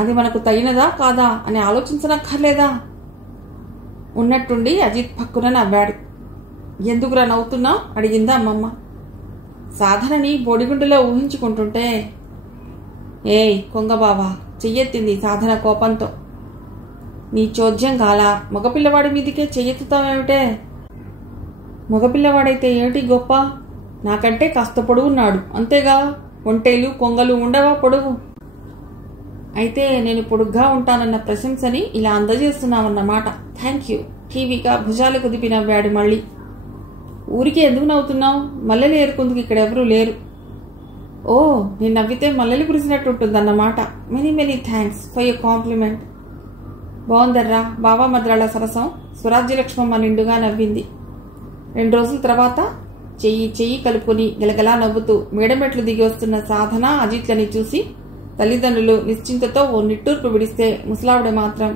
అది మనకు తగినదా కాదా అని ఆలోచించనక్కర్లేదా? ఉన్నట్టుండి అజిత్ పక్కున నవ్వాడు. ఎందుకురా నవ్వుతున్నావు అడిగిందా అమ్మమ్మ. సాధనని బోడిగుండులో ఊహించుకుంటుంటే. ఏయ్ కొంగబావా, చెయ్యెత్తింది సాధన కోపంతో. నీ చోద్యం కాల, మగపిల్లవాడి మీదికే చెయ్యెత్తుతావేమిటే? మగపిల్లవాడైతే ఏమిటి గొప్ప? నాకంటే కాస్త పొడుగున్నాడు అంతేగా, ఒంటేలు కొంగలు ఉండవా పొడుగు? అయితే నేను పొడుగ్గా ఉంటానన్న ప్రశంసని ఇలా అందజేస్తున్నావన్నమాట. Thank you. టీవీగా భుజాలు కుదిపి నవ్వాడు మళ్ళీ. ఊరికి ఎందుకు నవ్వుతున్నావు? మల్లెలు ఏరుకుందుకు ఇక్కడెవరూ లేరు. ఓ, నేను నవ్వితే మల్లెలు కురిసినట్టుంటుందన్నమాట. Many many thanks for your compliment. బాగుందర్రా బావా మద్రాల సరసం. స్వరాజ్యలక్ష్మమ్మ నిండుగా నవ్వింది. 2 రోజుల తర్వాత చెయ్యి కలుపుకొని గలగలా నవ్వుతూ మేడమెట్లు దిగి వస్తున్న సాధన అజిత్లని చూసి తల్లిదండ్రులు నిశ్చింతతో ఓ నిట్టూర్పు విడిస్తే, ముసలావిడ మాత్రం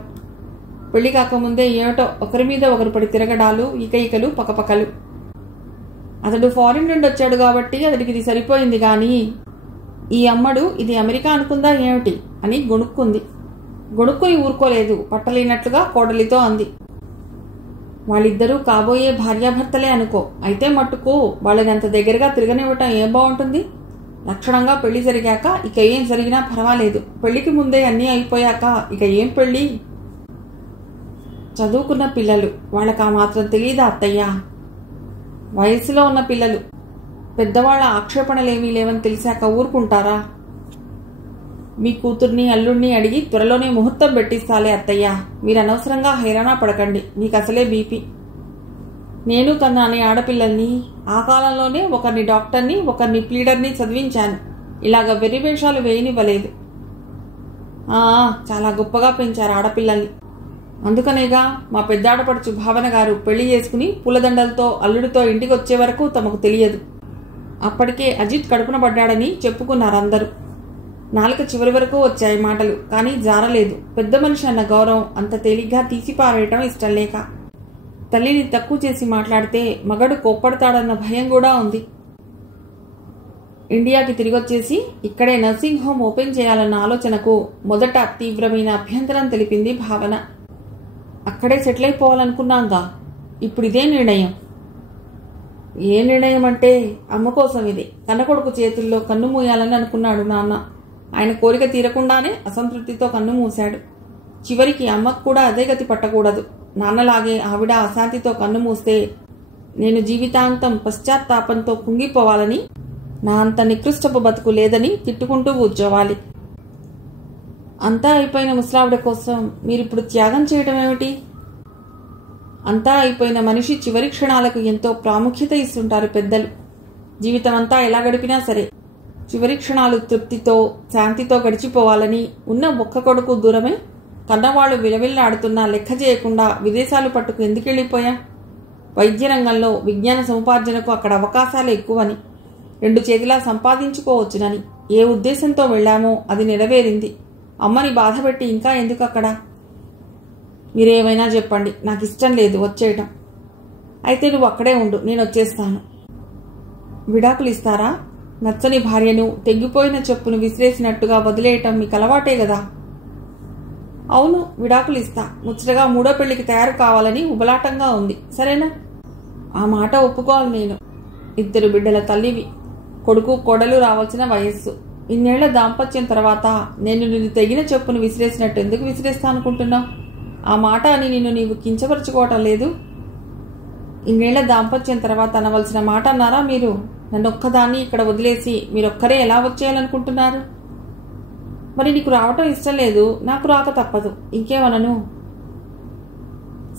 పెళ్లి కాకముందే ఏమిటో ఒకరి మీద ఒకరు పడి తిరగడాలు, ఇకలు పకపకలు. అతడు ఫారిన్ నుండి వచ్చాడు కాబట్టి అతడికి ఇది సరిపోయింది గాని ఈ అమ్మడు ఇది అమెరికా అనుకుందా ఏమిటి అని గొణుక్కుని ఊరుకోలేదు. పట్టలేనట్లుగా కోడలితో అంది. వాళ్ళిద్దరూ కాబోయే భార్యాభర్తలే అనుకో. అయితే మట్టుకు వాళ్ళని అంత దగ్గరగా తిరగనివ్వటం ఏం బాగుంటుంది? లక్షణంగా పెళ్లి జరిగాక ఇక ఏం జరిగినా పర్వాలేదు. పెళ్లికి ముందే అన్నీ అయిపోయాక ఇక ఏం పెళ్లి? చదువుకున్న పిల్లలు, వాళ్ళకా మాత్రం తెలియదా అత్తయ్యా? వయసులో ఉన్న పిల్లలు, పెద్దవాళ్ల ఆక్షేపణలేమీ లేవని తెలిసాక ఊరుకుంటారా? మీ కూతుర్ని అల్లుడిని అడిగి త్వరలోనే ముహూర్తం పెట్టిస్తాలే అత్తయ్య. మీరు అనవసరంగా హైరాణ పడకండి. మీకు అసలే బీపీ. నేను కన్నాని ఆడపిల్లల్ని. ఆ కాలంలోనే ఒకరిని డాక్టర్ని, ఒకరిని ప్లీడర్ని చదివించాను. ఇలాగ వెర్రివేషాలు వేయనివ్వలేదు. చాలా గొప్పగా పెంచారు ఆడపిల్లల్ని. అందుకనేగా మా పెద్దాడపడుచు భావన గారు పెళ్లి చేసుకుని పూలదండలతో అల్లుడితో ఇంటికి వచ్చే వరకు తమకు తెలియదు. అప్పటికే అజిత్ కడుపున పడ్డాడని చెప్పుకున్నారు అందరూ. నాలుక చివరి వరకు వచ్చాయి మాటలు, కానీ జారలేదు. పెద్ద మనిషి అన్న గౌరవం అంత తేలిగ్గా తీసిపారేయటం ఇష్టం లేక. తల్లిని తక్కువ చేసి మాట్లాడితే మగడు కోప్పడతాడన్న భయం కూడా ఉంది. ఇండియాకి తిరిగొచ్చేసి ఇక్కడే నర్సింగ్ హోమ్ ఓపెన్ చేయాలన్న ఆలోచనకు మొదట తీవ్రమైన అభ్యంతరం తెలిపింది భావన. అక్కడే సెటిల్ అయిపోవాలనుకున్నాంగా, ఇప్పుడు ఇదే నిర్ణయం. ఏ నిర్ణయం అంటే అమ్మ కోసం ఇది. కన్నకొడుకు చేతుల్లో కన్ను మూయాలని అనుకున్నాడు నాన్న. ఆయన కోరిక తీరకుండానే అసంతృప్తితో కన్ను మూశాడు. చివరికి అమ్మకు కూడా అదే గతి పట్టకూడదు. నాన్నలాగే ఆవిడ అశాంతితో కన్ను మూస్తే నేను జీవితాంతం పశ్చాత్తాపంతో కుంగిపోవాలని, నా అంత నికృష్టపు బతుకు లేదని తిట్టుకుంటూ కూర్చోవాలి. అంతా అయిపోయిన ముసలావిడ కోసం మీరిప్పుడు త్యాగం చేయడం ఏమిటి? అంతా అయిపోయిన మనిషి చివరి క్షణాలకు ఎంతో ప్రాముఖ్యత ఇస్తుంటారు పెద్దలు. జీవితం అంతా ఎలా గడిపినా సరే చివరి క్షణాలు తృప్తితో శాంతితో గడిచిపోవాలని ఉన్న ఒక్క కొడుకు దూరమే కన్నవాళ్లు విలవిల్లాడుతున్నా లెక్క చేయకుండా విదేశాలు పట్టుకు ఎందుకు వెళ్ళిపోయా? వైద్య రంగంలో విజ్ఞాన సముపార్జనకు అక్కడ అవకాశాలు ఎక్కువని, 2 చేతిలా సంపాదించుకోవచ్చునని ఏ ఉద్దేశంతో వెళ్లామో అది నెరవేరింది. అమ్మని బాధపెట్టి ఇంకా ఎందుకు అక్కడ? మీరేమైనా చెప్పండి, నాకు ఇష్టం లేదు వచ్చేయటం. అయితే నువ్వు అక్కడే ఉండు, నేను వచ్చేస్తాను. విడాకులు ఇస్తారా? నచ్చని భార్యను తెగిపోయిన చెప్పును విసిరేసినట్టుగా వదిలేయటం మీకు అలవాటే కదా? అవును, విడాకులు ఇస్తా. ముచ్చటగా 3వ పెళ్లికి తయారు కావాలని ఉబలాటంగా ఉంది. సరేనా? ఆ మాట ఒప్పుకోవాలి నేను. 2 బిడ్డల తల్లివి. కొడుకు కోడలు రావాల్సిన వయస్సు. ఇన్నేళ్ల దాంపత్యం తర్వాత నేను నిన్ను తెగిన చెప్పును విసిరేసినట్టు ఎందుకు విసిరేస్తా అనుకుంటున్నావు? ఆ మాట అని నీవు కించపరుచుకోవటం లేదు. ఇన్నేళ్ల దాంపత్యం తర్వాత అనవలసిన మాట అన్నారా మీరు? నన్నొక్కదాన్ని ఇక్కడ వదిలేసి మీరొక్కరే ఎలా వచ్చేయాలనుకుంటున్నారు? మరి నీకు రావటం ఇష్టం లేదు, నాకు రాక తప్పదు. ఇంకేమనను?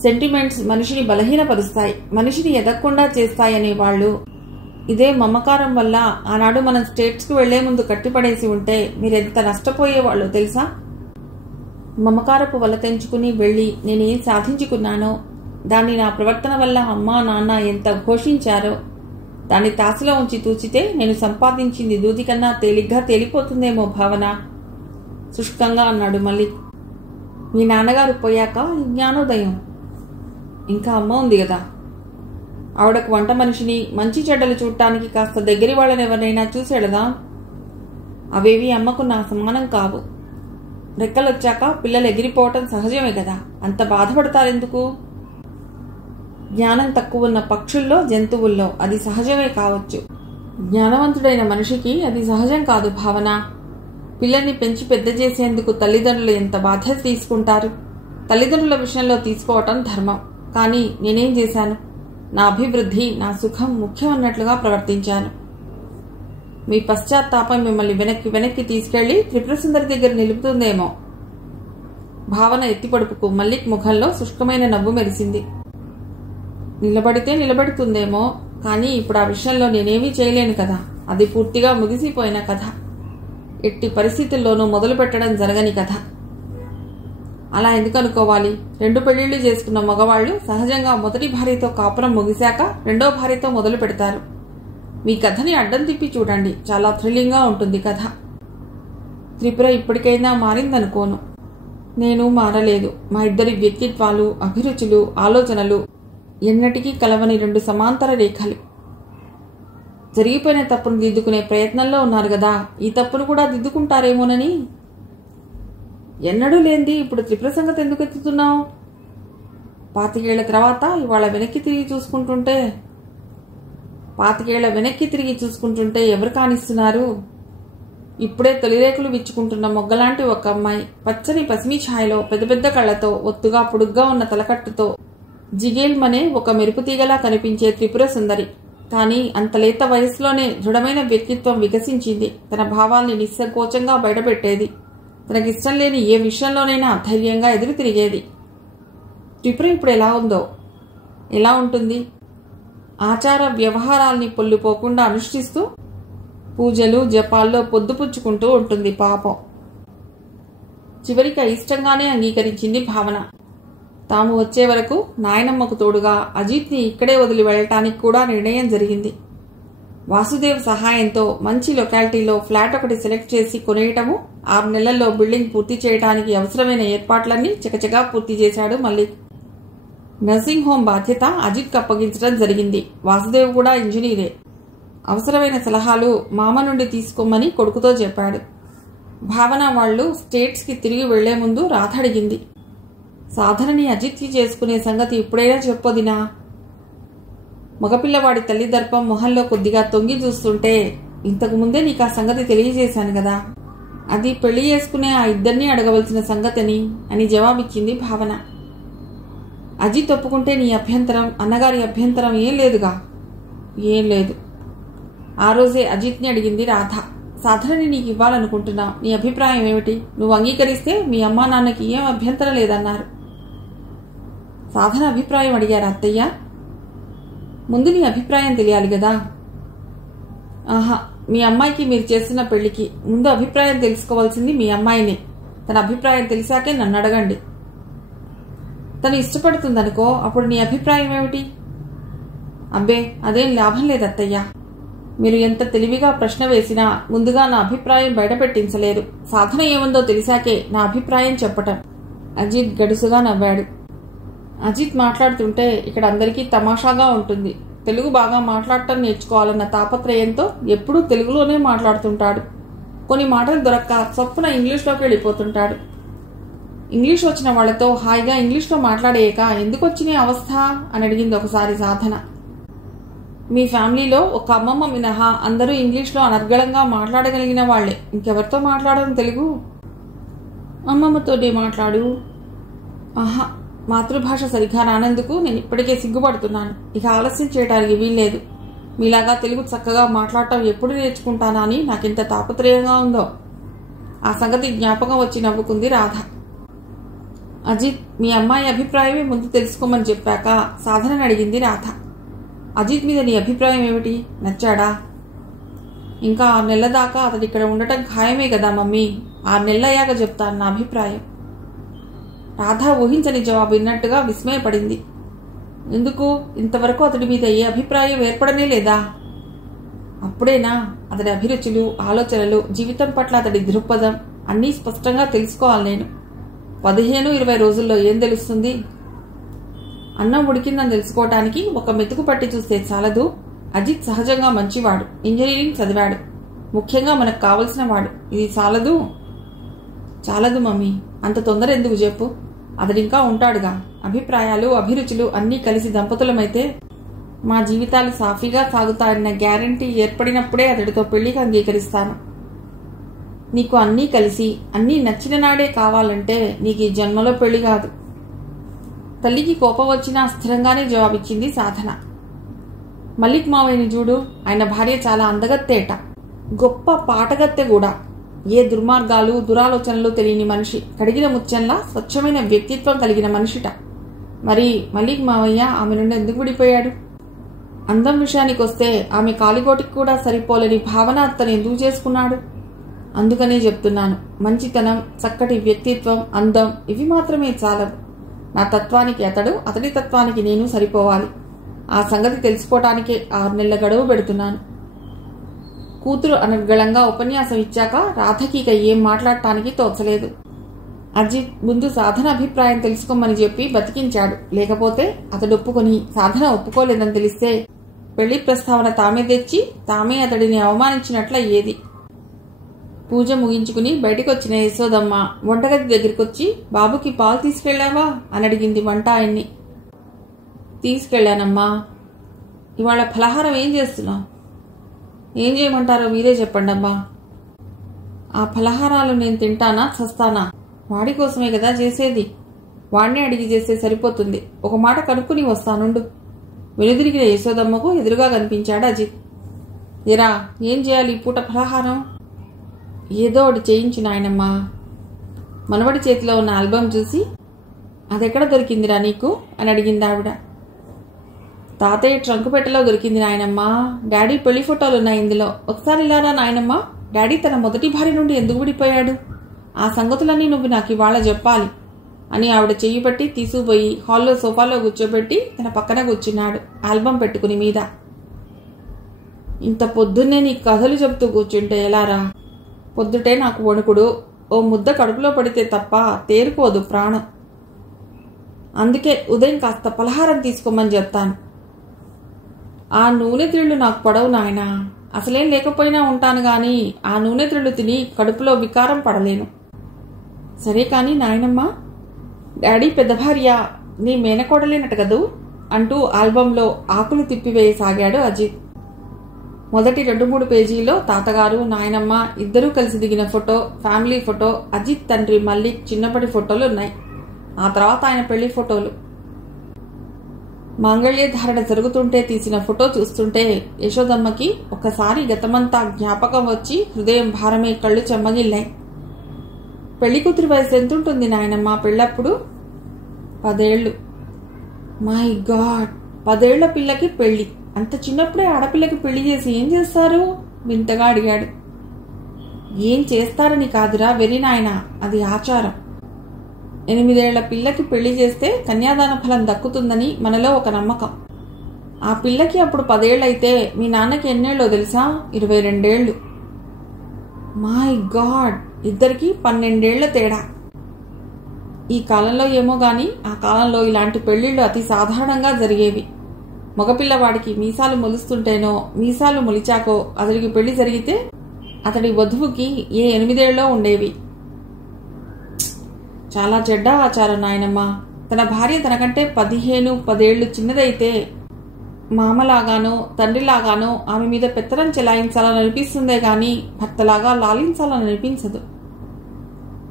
సెంటిమెంట్స్ మనిషిని బలహీనపరుస్తాయి, మనిషిని ఎదగకుండా చేస్తాయనే వాళ్ళు. ఇదే మమకారం వల్ల ఆనాడు మనం స్టేట్స్కి వెళ్లే ముందు కట్టిపడేసి ఉంటే మీరెంత నష్టపోయేవాళ్ళు తెలుసా? మమకారపు వల్ల తెంచుకుని వెళ్ళి నేనేం సాధించుకున్నానో, దాన్ని నా ప్రవర్తన వల్ల అమ్మా నాన్న ఎంత ఘోషించారో, దాన్ని తాసులో ఉంచి తూచితే నేను సంపాదించింది దూది కన్నా తేలిగ్గా తేలిపోతుందేమో భావన. శుష్కంగా అన్నాడు మల్లిక్. మీ నాన్నగారు పోయాక జ్ఞానోదయం. ఇంకా అమ్మ ఉంది కదా, ఆవిడకు వంట మనిషిని, మంచి చెడ్డలు చూడటానికి కాస్త దగ్గరి వాళ్ళని ఎవరినైనా చూసేడదా? అవేవి అమ్మకు నా సమానం కావు. రెక్కలొచ్చాక పిల్లలు ఎగిరిపోవటం సహజమే కదా, అంత బాధపడతారెందుకు? జ్ఞానం తక్కువ ఉన్న పక్షుల్లో, జంతువుల్లో అది సహజమే కావచ్చు. జ్ఞానవంతుడైన మనిషికి అది సహజం కాదు భావన. పిల్లల్ని పెంచి పెద్ద చేసేందుకు తల్లిదండ్రులు ఎంత బాధ్యత తీసుకుంటారు? తల్లిదండ్రుల విషయంలో తీసుకోవటం ధర్మం. కానీ నేనేం చేశాను? నా అభివృద్ధి, నా సుఖం ముఖ్యం అన్నట్లుగా ప్రవర్తించాను. మీ పశ్చాత్తాపం మిమ్మల్ని వెనక్కి తీసుకెళ్లి త్రిపురసుందరి దగ్గర నిలుపుతుందేమో. భావన ఎత్తిపడుపుకు మల్లిక్ ముఖంలో శుష్కమైన నవ్వు మెరిసింది. నిలబడితే నిలబడుతుందేమో, కానీ ఇప్పుడు ఆ విషయంలో నేనేమీ చేయలేను కదా. అది పూర్తిగా ముగిసిపోయిన కథ. ఎట్టి పరిస్థితుల్లోనూ మొదలు పెట్టడం జరగని కథ. అలా ఎందుకు అనుకోవాలి? 2 పెళ్లిళ్లు చేసుకున్న మగవాళ్లు సహజంగా మొదటి భార్యతో కాపురం ముగిశాక 2వ భార్యతో మొదలు పెడతారు. మీ కథని అడ్డం తిప్పి చూడండి, చాలా థ్రిల్లింగ్గా ఉంటుంది కథ. త్రిపుర ఇప్పటికైనా మారిందనుకోను. నేను మారలేదు. మా ఇద్దరి వ్యక్తిత్వాలు, అభిరుచులు, ఆలోచనలు ఎన్నటికీ కలవని 2 సమాంతర రేఖలు. జరిగిపోయిన తప్పును దిద్దుకునే ప్రయత్నంలో ఉన్నారు కదా, ఈ తప్పును కూడా దిద్దుకుంటారేమోనని. ఎన్నడూ లేంది ఇప్పుడు త్రిపుర సంగతి ఎందుకు ఎత్తుతున్నావు? 25 ఏళ్ల తర్వాత ఇవాళ వెనక్కి తిరిగి చూసుకుంటుంటే ఎవరు కానిస్తున్నారు? ఇప్పుడే తొలిరేకులు విచ్చుకుంటున్న మొగ్గలాంటి ఒక అమ్మాయి, పచ్చని పసిమి ఛాయలో, పెద్ద పెద్ద కళ్లతో, ఒత్తుగా పొడుగ్గా ఉన్న తలకట్టుతో, జిగేల్మనే ఒక మెరుపుతీగలా కనిపించే త్రిపుర సుందరి. కానీ అంత లేత వయసులోనే దృఢమైన వ్యక్తిత్వం వికసించింది. తన భావాల్ని నిస్సంకోచంగా బయటపెట్టేది. తనకిష్టం లేని ఏ విషయంలోనైనా ధైర్యంగా ఎదురు తిరిగేది. త్రిపుర ఇప్పుడు ఎలా ఉంటుంది? ఆచార వ్యవహారాల్ని పొల్లిపోకుండా అనుష్ఠిస్తూ పూజలు జపాల్లో పొద్దుపుచ్చుకుంటూ ఉంటుంది పాపం. చివరికి అయిష్టంగానే అంగీకరించింది భావన. తాము వచ్చే వరకు నాయనమ్మకు తోడుగా అజిత్ని ఇక్కడే వదిలి వెళ్ళటానికి కూడా నిర్ణయం జరిగింది. వాసుదేవ్ సహాయంతో మంచి లొకాలిటీలో ఫ్లాట్ ఒకటి సెలెక్ట్ చేసి కొనేయటము, 6 నెలల్లో బిల్డింగ్ పూర్తి చేయడానికి అవసరమైన ఏర్పాట్లన్నీ చకచకా పూర్తి చేశాడు మల్లిక్. నర్సింగ్ హోం బాధ్యత అజిత్కు అప్పగించడం జరిగింది. వాసుదేవ్ కూడా ఇంజనీరే. అవసరమైన సలహాలు మామ నుండి తీసుకోమని కొడుకుతో చెప్పాడు. భావన వాళ్లు స్టేట్స్కి తిరిగి వెళ్లే ముందు రాధ అడిగింది, సాధనని అజిత్కి చేసుకునే సంగతి ఇప్పుడైనా చెప్పొదినా? మగపిల్లవాడి తల్లి దర్పం మొహంలో కొద్దిగా తొంగి చూస్తుంటే, ఇంతకు ముందే నీకు ఆ సంగతి తెలియజేశాను కదా, అది పెళ్లి చేసుకునే ఆ ఇద్దరినీ అడగవలసిన సంగతిని అని జవాబిచ్చింది భావన. అజిత్ ఒప్పుకుంటే నీ అభ్యంతరం, అన్నగారి అభ్యంతరం ఏం లేదుగా? ఏం లేదు. ఆ రోజే అజిత్ని అడిగింది రాధ. సాధనని నీకు ఇవ్వాలనుకుంటున్నా, నీ అభిప్రాయం ఏమిటి? నువ్వు అంగీకరిస్తే మీ అమ్మా నాన్నకి ఏం అభ్యంతరం లేదన్నారు. సాధన అభిప్రాయం అడిగారు అత్తయ్య. ముందు నీ అభిప్రాయం తెలియాలి కదా. ఆహా, మీ అమ్మాయికి మీరు చేస్తున్న పెళ్లికి ముందు అభిప్రాయం తెలుసుకోవాల్సింది మీ అమ్మాయిని. తన అభిప్రాయం తెలిసాకే నన్ను అడగండి. తను ఇష్టపడుతుందనుకో, అప్పుడు నీ అభిప్రాయం ఏమిటి? అబ్బే, అదేం లాభం లేదు అత్తయ్య. మీరు ఎంత తెలివిగా ప్రశ్న వేసినా ముందుగా నా అభిప్రాయం బయటపెట్టించలేరు. సాధన ఏముందో తెలిసాకే నా అభిప్రాయం చెప్పటం. అజిత్ గడుసుగా నవ్వాడు. అజిత్ మాట్లాడుతుంటే ఇక్కడ అందరికీ తమాషాగా ఉంటుంది. తెలుగు బాగా మాట్లాడటం నేర్చుకోవాలన్న తాపత్రయంతో ఎప్పుడూ తెలుగులోనే మాట్లాడుతుంటాడు. కొన్ని మాటలు దొరక్క చొప్పున ఇంగ్లీష్లోకి వెళ్ళిపోతుంటాడు. ఇంగ్లీష్ వచ్చిన వాళ్లతో హాయిగా ఇంగ్లీష్లో మాట్లాడేయక ఎందుకు వచ్చిన అవస్థ అని అడిగింది ఒకసారి సాధన. మీ ఫ్యామిలీలో ఒక అమ్మమ్మ మినహా అందరూ ఇంగ్లీష్లో అనర్గళంగా మాట్లాడగలిగిన వాళ్లే. ఇంకెవరితో మాట్లాడడం తెలుగు? అమ్మమ్మతోనే మాట్లాడు. ఆహా, మాతృభాష సరిగ్గా రానందుకు నేను ఇప్పటికే సిగ్గుపడుతున్నాను. ఇక ఆలస్యం చేయడానికి వీల్లేదు. మీలాగా తెలుగు చక్కగా మాట్లాడటం ఎప్పుడు నేర్చుకుంటానా అని నాకింత తాపత్రయంగా ఉందో. ఆ సంగతి జ్ఞాపకం వచ్చి నవ్వుకుంది రాధ. అజిత్, మీ అమ్మాయి అభిప్రాయమే ముందు తెలుసుకోమని చెప్పాక సాధనని అడిగింది రాధ. అజిత్ మీద నీ అభిప్రాయం ఏమిటి? నచ్చాడా? ఇంకా 6 నెలల దాకా అతడు ఇక్కడ ఉండటం ఖాయమే కదా మమ్మీ. 6 నెలలయ్యాక చెప్తాను నా అభిప్రాయం. రాధ ఊహించని జవాబు విన్నట్టుగా విస్మయపడింది. ఎందుకు? ఇంతవరకు అతడి మీద ఏ అభిప్రాయం ఏర్పడనే లేదా? అప్పుడేనా అతడి అభిరుచులు, ఆలోచనలు, జీవితం పట్ల అతడి దృక్పథం అన్నీ స్పష్టంగా తెలుసుకోవాలి నేను. 15-20 రోజుల్లో ఏం తెలుస్తుంది? అన్నం ఉడికిందని తెలుసుకోవటానికి ఒక మెతుకు పట్టి చూస్తే చాలదు. అజిత్ సహజంగా మంచివాడు, ఇంజనీరింగ్ చదివాడు, ముఖ్యంగా మనకు కావలసిన వాడు. ఇది చాలదు? చాలదు మమ్మీ. అంత తొందర ఎందుకు చెప్పు? అతడింకా ఉంటాడుగా. అభిప్రాయాలు, అభిరుచులు అన్నీ కలిసి దంపతులమైతే మా జీవితాలు సాఫీగా సాగుతాయన్న గ్యారంటీ ఏర్పడినప్పుడే అతడితో పెళ్లికి అంగీకరిస్తాను. నీకు అన్నీ కలిసి అన్నీ నచ్చిన నాడే కావాలంటే నీకు ఈ జన్మలో పెళ్లి కాదు. తల్లికి కోపం వచ్చినా స్థిరంగానే జవాబిచ్చింది సాధన. మల్లిక్ మావయ్యని చూడు, ఆయన భార్య చాలా అందగత్తేట, గొప్ప పాటగత్తె కూడా. ఏ దుర్మార్గాలు, దురాలోచనలు తెలియని మనిషి, కడిగిన ముత్యంలా స్వచ్ఛమైన వ్యక్తిత్వం కలిగిన మనిషిట. మరి మల్లిక్ మావయ్య ఆమె నుండి ఎందుకు విడిపోయాడు? అందం విషయానికి వస్తే ఆమె కాలిగోటికి కూడా సరిపోలేని భావన అతను ఎందుకు చేసుకున్నాడు? అందుకనే చెప్తున్నాను, మంచితనం, చక్కటి వ్యక్తిత్వం, అందం ఇవి మాత్రమే చాలవు. నా తత్వానికి అతడు, అతడి తత్వానికి నేను సరిపోవాలి. ఆ సంగతి తెలుసుకోవటానికే 6 నెలల గడువు పెడుతున్నాను. కూతురు అనర్గళంగా ఉపన్యాసం ఇచ్చాక రాధకి ఇక ఏం మాట్లాడటానికి తోచలేదు. అజిత్ ముందు సాధన అభిప్రాయం తెలుసుకోమని చెప్పి బతికించాడు. లేకపోతే అతడు ఒప్పుకొని సాధన ఒప్పుకోలేదని తెలిస్తే పెళ్లి ప్రస్తావన తామే తెచ్చి తామే అతడిని అవమానించినట్లయ్యేది. పూజ ముగించుకుని బయటకొచ్చిన యశోదమ్మ వంటగది దగ్గరికొచ్చి, బాబుకి పాలు తీసుకెళ్లావా అని అడిగింది వంట ఆయన్ని. తీసుకెళ్లానమ్మా. ఇవాళ ఫలహారం ఏం చేస్తున్నావు? ఏం చేయమంటారో మీరే చెప్పండమ్మా. ఆ ఫలహారాలు నేను తింటానా చస్తానా? వాడి కోసమే కదా చేసేది. వాడినే అడిగి చేస్తే సరిపోతుంది. ఒక మాట కనుక్కుని వస్తానుండు. వెనుదిరిగిన యశోదమ్మకు ఎదురుగా కనిపించాడు అజిత్. ఎరా, ఏం చేయాలి ఈ పూట ఫలహారం? ఏదో ఒకటి చేయించు నాయనమ్మా. మనవడి చేతిలో ఉన్న ఆల్బమ్ చూసి, అదెక్కడ దొరికిందిరా నీకు అని అడిగింది ఆవిడ. తాతయ్య ట్రంకు పెట్టెలో దొరికింది నాయనమ్మ. డాడీ పెళ్లి ఫోటోలున్నాయి ఇందులో. ఒకసారి ఇలారా నాయనమ్మ. డాడీ తన మొదటి భార్య నుండి ఎందుకు విడిపోయాడు? ఆ సంగతులన్నీ నువ్వు నాకు ఇవాళ చెప్పాలి అని ఆవిడ చెయ్యి పట్టి తీసుకుపోయి హాల్లో సోఫాలో కూర్చోబెట్టి తన పక్కన కూర్చున్నాడు, ఆల్బం పెట్టుకుని మీద. ఇంత పొద్దున్నే నీ కథలు చెప్తూ కూర్చుంటే ఎలారా? పొద్దుటే నాకు వణుకుడు. ఓ ముద్ద కడుపులో పడితే తప్ప తేరుకోదు ప్రాణం. అందుకే ఉదయం కాస్త పలహారం తీసుకోమని చెప్తాను. ఆ నూనె త్రిళ్ళు నాకు పడవు నాయనా. అసలేం లేకపోయినా ఉంటాను గాని ఆ నూనె త్రిళ్ళు తిని కడుపులో వికారం పడలేను. సరే కాని నాయనమ్మ, డాడీ పెద్ద భార్య నీ మేనకోడలేనట కదూ అంటూ ఆల్బంలో ఆకులు తిప్పివేయసాగాడు అజిత్. మొదటి 2-3 పేజీల్లో తాతగారు, నాయనమ్మ ఇద్దరూ కలిసి దిగిన ఫోటో, ఫ్యామిలీ ఫోటో, అజిత్ తండ్రి మల్లిక్ చిన్నప్పటి ఫోటోలు ఉన్నాయి. ఆ తర్వాత ఆయన పెళ్లి ఫోటోలు. మాంగళ్య ధారణ జరుగుతుంటే తీసిన ఫోటో చూస్తుంటే యశోదమ్మకి ఒకసారి గతమంతా జ్ఞాపకం వచ్చి హృదయం భారమై కళ్ళు చెమ్మగిల్లాయి. పెళ్లి కూతురి వయసు ఎంతుంటుంది నాయనమ్మ పెళ్ళప్పుడు? 10 ఏళ్ళు. మై గాడ్, 10 ఏళ్ల పిల్లకి పెళ్లి. అంత చిన్నప్పుడే ఆడపిల్లకి పెళ్లి చేసి ఏం చేస్తారు? వింతగా అడిగాడు. ఏం చేస్తారని కాదురా వెర్రి నాయన, అది ఆచారం. 8 ఏళ్ల పిల్లకి పెళ్లి చేస్తే కన్యాదాన ఫలం దక్కుతుందని మనలో ఒక నమ్మకం. ఆ పిల్లకి అప్పుడు 10 ఏళ్ళైతే మీ నాన్నకి ఎన్నేళ్ళో తెలుసా? 22 ఏళ్ళు. మై గాడ్, ఇద్దరికి 12 ఏళ్ల తేడా. ఈ కాలంలో ఏమో గాని ఆ కాలంలో ఇలాంటి పెళ్లిళ్లు అతి సాధారణంగా జరిగేవి. మగపిల్లవాడికి మీసాలు మొలుస్తుంటేనో మీసాలు మొలిచాకో అతడికి పెళ్లి జరిగితే అతడి వధువుకి ఏ 8 ఏళ్ళో ఉండేవి. చాలా చెడ్డ ఆచారం నాయనమ్మ. తన భార్య తనకంటే 15-10 ఏళ్లు చిన్నదైతే మామలాగానో తండ్రిలాగానో ఆమె మీద పెత్తనం చెలాయించాలని అనిపిస్తుందే గాని భర్తలాగా లాలించాలని అనిపించదు.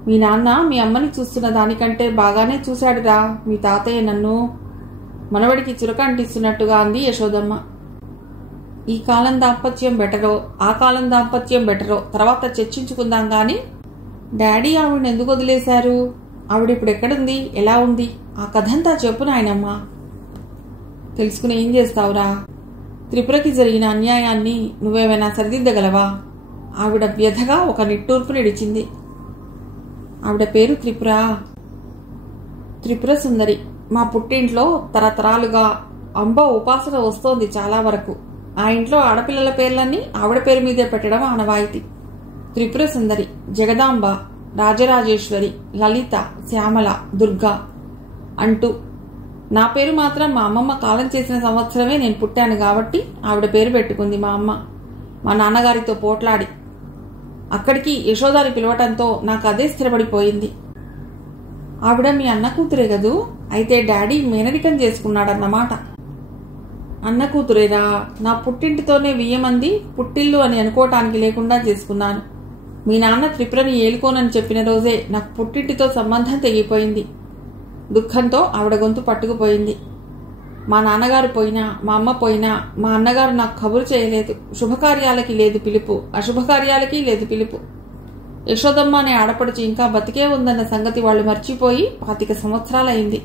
మీ నాన్న మీ అమ్మని చూస్తున్న దానికంటే బాగానే చూశాడురా మీ తాతయ్య నన్ను. మనవడికి చురక అంటిస్తున్నట్టుగా అంది యశోదమ్మ. ఈ కాలం దాంపత్యం బెటరో ఆ కాలం దాంపత్యం బెటరో తర్వాత చర్చించుకుందాం గాని డాడీ ఆవిడని ఎందుకు వదిలేశారు? ఆవిడిప్పుడు ఎక్కడుంది, ఎలా ఉంది? ఆ కథంతా చెప్పు నాయనమ్మ. తెలుసుకుని ఏం చేస్తావురా? త్రిపురకి జరిగిన అన్యాయాన్ని నువ్వేమైనా సరిదిద్దగలవా? ఆవిడ వ్యధగా ఒక నిట్టూర్పు నిడిచింది. ఆవిడ పేరు త్రిపుర. త్రిపుర సుందరి. మా పుట్టింట్లో తరతరాలుగా అంబ ఉపాసన వస్తోంది చాలా వరకు. ఆ ఇంట్లో ఆడపిల్లల పేర్లన్నీ ఆవిడ పేరు మీదే పెట్టడం ఆనవాయితీ. త్రిపుర సుందరి, జగదాంబ, రాజరాజేశ్వరి, లలిత, శ్యామల, దుర్గా అంటూ. నా పేరు మాత్రం మా అమ్మమ్మ కాలం చేసిన సంవత్సరమే నేను పుట్టాను కాబట్టి ఆవిడ పేరు పెట్టుకుంది మా అమ్మ, మా నాన్నగారితో పోట్లాడి. అక్కడికి యశోదాని పిలవటంతో నాకు అదే స్థిరపడిపోయింది. ఆవిడ మీ అన్న కూతురే కదూ? అయితే డాడీ మేనరికం చేసుకున్నాడన్నమాట. అన్న కూతురేరా? నా పుట్టింటితోనే 1000 మంది పుట్టిల్లు అని అనుకోవటానికి లేకుండా చేసుకున్నాను. మీ నాన్న త్రిపురని ఏలుకోనని చెప్పిన రోజే నాకు పుట్టింటితో సంబంధం తెగిపోయింది. దుఃఖంతో ఆవిడ గొంతు పట్టుకుపోయింది. మా నాన్నగారు పోయినా మా అమ్మ పోయినా మా అన్నగారు నాకు కబురు చేయలేదు. శుభకార్యాలకి లేదు పిలుపు, అశుభకార్యాలకి లేదు పిలుపు. యశోదమ్మ అనే ఆడపడుచు ఇంకా బతికే ఉందన్న సంగతి వాళ్ళు మర్చిపోయి 25 సంవత్సరాలైంది.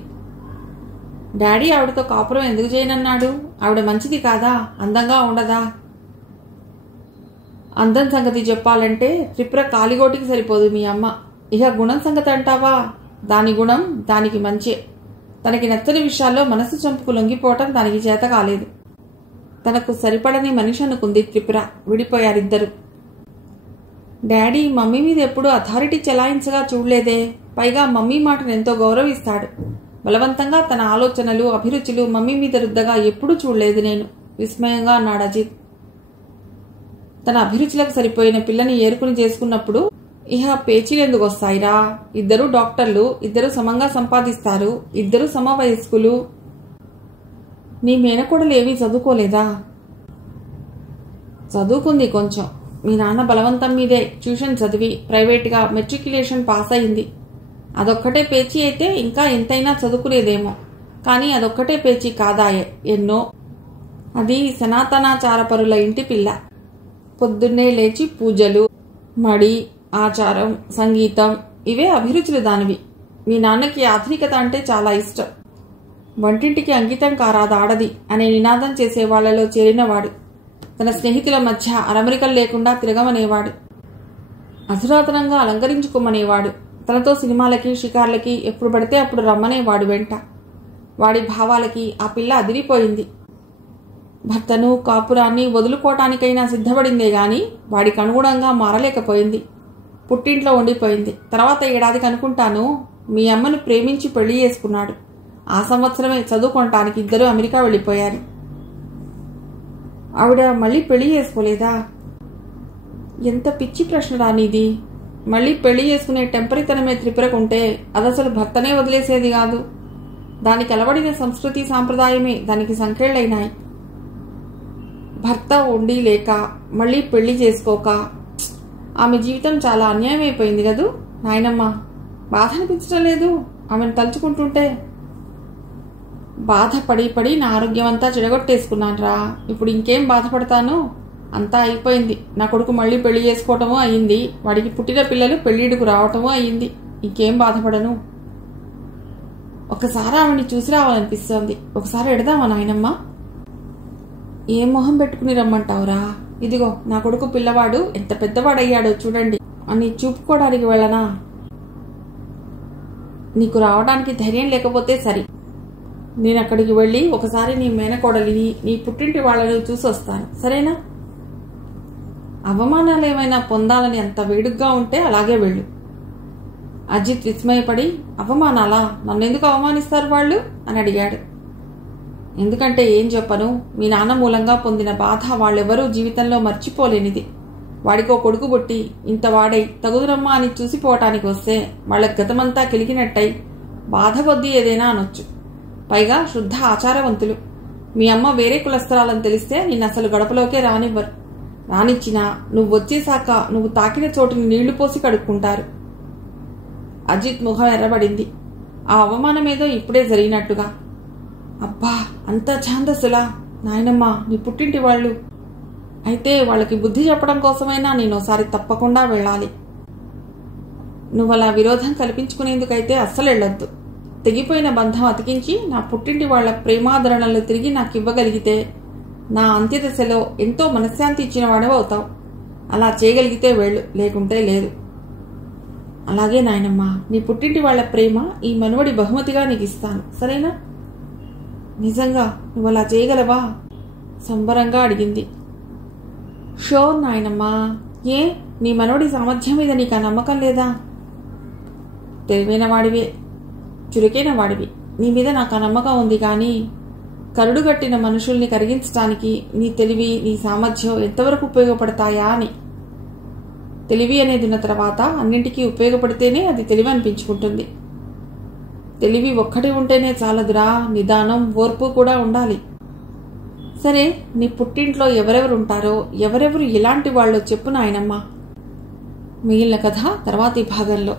డాడీ ఆవిడతో కాపురం ఎందుకు చేయనన్నాడు? ఆవిడ మంచిది కాదా? అందంగా ఉండదా? అందం సంగతి చెప్పాలంటే త్రిపుర కాలిగోటికి సరిపోదు మీ అమ్మ. ఇక గుణం సంగతి అంటావా? దాని గుణం దానికి మంచే. తనకి నచ్చని విషయాల్లో మనసు చంపుకు లొంగిపోవటం దానికి చేత కాలేదు. తనకు సరిపడని మనిషి అనుకుంది త్రిపుర. విడిపోయారిద్దరు. డాడీ మమ్మీ మీద ఎప్పుడూ అథారిటీ చెలాయించగా చూడలేదే. పైగా మమ్మీ మాటను ఎంతో గౌరవిస్తాడు. బలవంతంగా తన ఆలోచనలు అభిరుచులు మమ్మీ మీద రుద్దగా ఎప్పుడూ చూడలేదు నేను, విస్మయంగా అన్నాడు అజిత్. తన అభిరుచులకు సరిపోయిన పిల్లని ఏరుకుని చేసుకున్నప్పుడు ఇహ పేచీలెందుకు వస్తాయిరా? ఇద్దరు డాక్టర్లు, ఇద్దరు సమంగా సంపాదిస్తారు, ఇద్దరు సమవయస్కులు. నీ మేనకోడలు ఏమీ చదువుకోలేదా? చదువుకుంది కొంచెం. మీ నాన్న బలవంతం మీదే ట్యూషన్ చదివి ప్రైవేట్గా మెట్రికులేషన్ పాస్ అయింది. అదొక్కటే పేచీ అయితే ఇంకా ఎంతైనా చదువుకునేదేమో. కానీ అదొక్కటే పేచీ కాదాయే, ఎన్నో. అది సనాతనాచారపరుల ఇంటి పిల్ల. పొద్దున్నే లేచి పూజలు, మడి, ఆచారం, సంగీతం ఇవే అభిరుచులు దానివి. మీ నాన్నకి ఆధునికత అంటే చాలా ఇష్టం. వంటింటికి అంకితం కారాదాడది అనే నినాదం చేసేవాళ్లలో చేరినవాడు. తన స్నేహితుల మధ్య అరమరికలు లేకుండా తిరగమనేవాడు. అధురాతనంగా అలంకరించుకోమనేవాడు. తనతో సినిమాలకి షికార్లకి ఎప్పుడు పడితే అప్పుడు రమ్మనేవాడు వెంట. వాడి భావాలకి ఆ పిల్ల అదిరిపోయింది. భర్తను కాపురాన్ని వదులుకోవటానికైనా సిద్ధపడిందే గాని వాడికి అనుగుణంగా మారలేకపోయింది. పుట్టింట్లో ఉండిపోయింది. తర్వాత ఏడాదికి అనుకుంటాను మీ అమ్మను ప్రేమించి పెళ్లి చేసుకున్నాడు. ఆ సంవత్సరమే చదువుకోవటానికి ఇద్దరూ అమెరికా వెళ్ళిపోయారు. ఆవిడ మళ్ళీ పెళ్లి చేసుకోలేదా? ఎంత పిచ్చి ప్రశ్న రానిది. మళ్ళీ పెళ్లి చేసుకునే టెంపరీతనమే త్రిపురకుంటే అదసలు భర్తనే వదిలేసేది కాదు. దానికి అలవడిన సంస్కృతి సాంప్రదాయమే దానికి సంఖ్యలైనాయి. భర్త ఉండి లేక మళ్ళీ పెళ్లి చేసుకోక ఆమె జీవితం చాలా అన్యాయం అయిపోయింది కదూ నాయనమ్మ. బాధ అనిపించడం లేదు ఆమెను తలుచుకుంటుంటే? బాధపడి పడి నా ఆరోగ్యం అంతా చెడగొట్టేసుకున్నాను రా. ఇప్పుడు ఇంకేం బాధపడతాను? అంతా అయిపోయింది. నా కొడుకు మళ్ళీ పెళ్లి చేసుకోవటమూ అయ్యింది. వాడికి పుట్టిన పిల్లలు పెళ్లిడుకు రావటమూ అయ్యింది. ఇంకేం బాధపడను. ఒకసారి ఆవిడ్ని చూసి రావాలనిపిస్తోంది. ఒకసారి ఎడదామా నాయనమ్మ? ఏం మొహం పెట్టుకుని రమ్మంటావురా? ఇదిగో నా కొడుకు పిల్లవాడు ఎంత పెద్దవాడయ్యాడో చూడండి అని చూపుకోవడానికి వెళ్ళనా? నీకు రావడానికి ధైర్యం లేకపోతే సరి. నేను అక్కడికి వెళ్ళి ఒకసారి నీ మేనకోడలిని నీ పుట్టింటి వాళ్లను చూసి వస్తాను, సరేనా? అవమానాలు ఏమైనా పొందాలని అంత వేడుగ్గా ఉంటే అలాగే వెళ్ళు. అజిత్ విస్మయపడి, అవమానాలా? నన్నెందుకు అవమానిస్తారు వాళ్ళు అని అడిగాడు. ఎందుకంటే ఏం చెప్పను, మీ నాన్న మూలంగా పొందిన బాధ వాళ్ళెవరూ జీవితంలో మర్చిపోలేనిది. వాడికో కొడుకు పుట్టి ఇంత వాడై తగుదురమ్మా అని చూసిపోవటానికి వస్తే వాళ్ళ గతమంతా కిలికినట్టయి బాధ కొద్దీ ఏదైనా అనొచ్చు. పైగా శుద్ధ ఆచారవంతులు. మీ అమ్మ వేరే కులస్థలాలని తెలిస్తే నిన్ను అసలు గడపలోకే రానివ్వరు. రానిచ్చినా నువ్వు వచ్చేశాక నువ్వు తాకిన చోటుని నీళ్లు పోసి కడుక్కుంటారు. అజిత్ ముఖం ఎర్రబడింది. ఆ అవమానమేదో ఇప్పుడే జరిగినట్టుగా. అబ్బా, అంత ఛాందస్సులా? నాయనమ్మ, నీ పుట్టింటి వాళ్ళు అయితే వాళ్ళకి బుద్ధి చెప్పడం కోసమైనా నేనోసారి తప్పకుండా వెళ్ళాలి. నువ్వలా విరోధం కల్పించుకునేందుకైతే అస్సలు వెళ్ళొద్దు. తెగిపోయిన బంధం అతికించి నా పుట్టింటి వాళ్ల ప్రేమాదరణలు తిరిగి నాకు ఇవ్వగలిగితే నా అంత్యదశలో ఎంతో మనశ్శాంతి ఇచ్చిన వాడవవుతావు. అలా చేయగలిగితే వెళ్ళు, లేకుంటే లేదు. అలాగే నాయనమ్మ, నీ పుట్టింటి వాళ్ల ప్రేమ ఈ మనువడి బహుమతిగా నీకు ఇస్తాను, సరేనా? నిజంగా నువ్వు అలా చేయగలవా? సంబరంగా అడిగింది. షోర్ నాయనమ్మా. ఏ, నీ మనవడి సామర్థ్యం మీద నీకు ఆ నమ్మకం లేదా? తెలివైన వాడివే, చురుకైన వాడివి. నీ మీద నాకు ఆ నమ్మకం ఉంది. కానీ కరుడుగట్టిన మనుషుల్ని కరిగించడానికి నీ తెలివి, నీ సామర్థ్యం ఎంతవరకు ఉపయోగపడతాయా అని. తెలివి అనేది ఉన్న తర్వాత అన్నింటికీ ఉపయోగపడితేనే అది తెలివి అనిపించుకుంటుంది. తెలివి ఒక్కటి ఉంటేనే చాలదురా, నిదానం, ఓర్పు కూడా ఉండాలి. సరే, నీ పుట్టింట్లో ఎవరెవరు ఉంటారో, ఎవరెవరు ఎలాంటి వాళ్ళో చెప్పు నాయనమ్మా. మిగిలిన కథ తర్వాతి భాగంలో.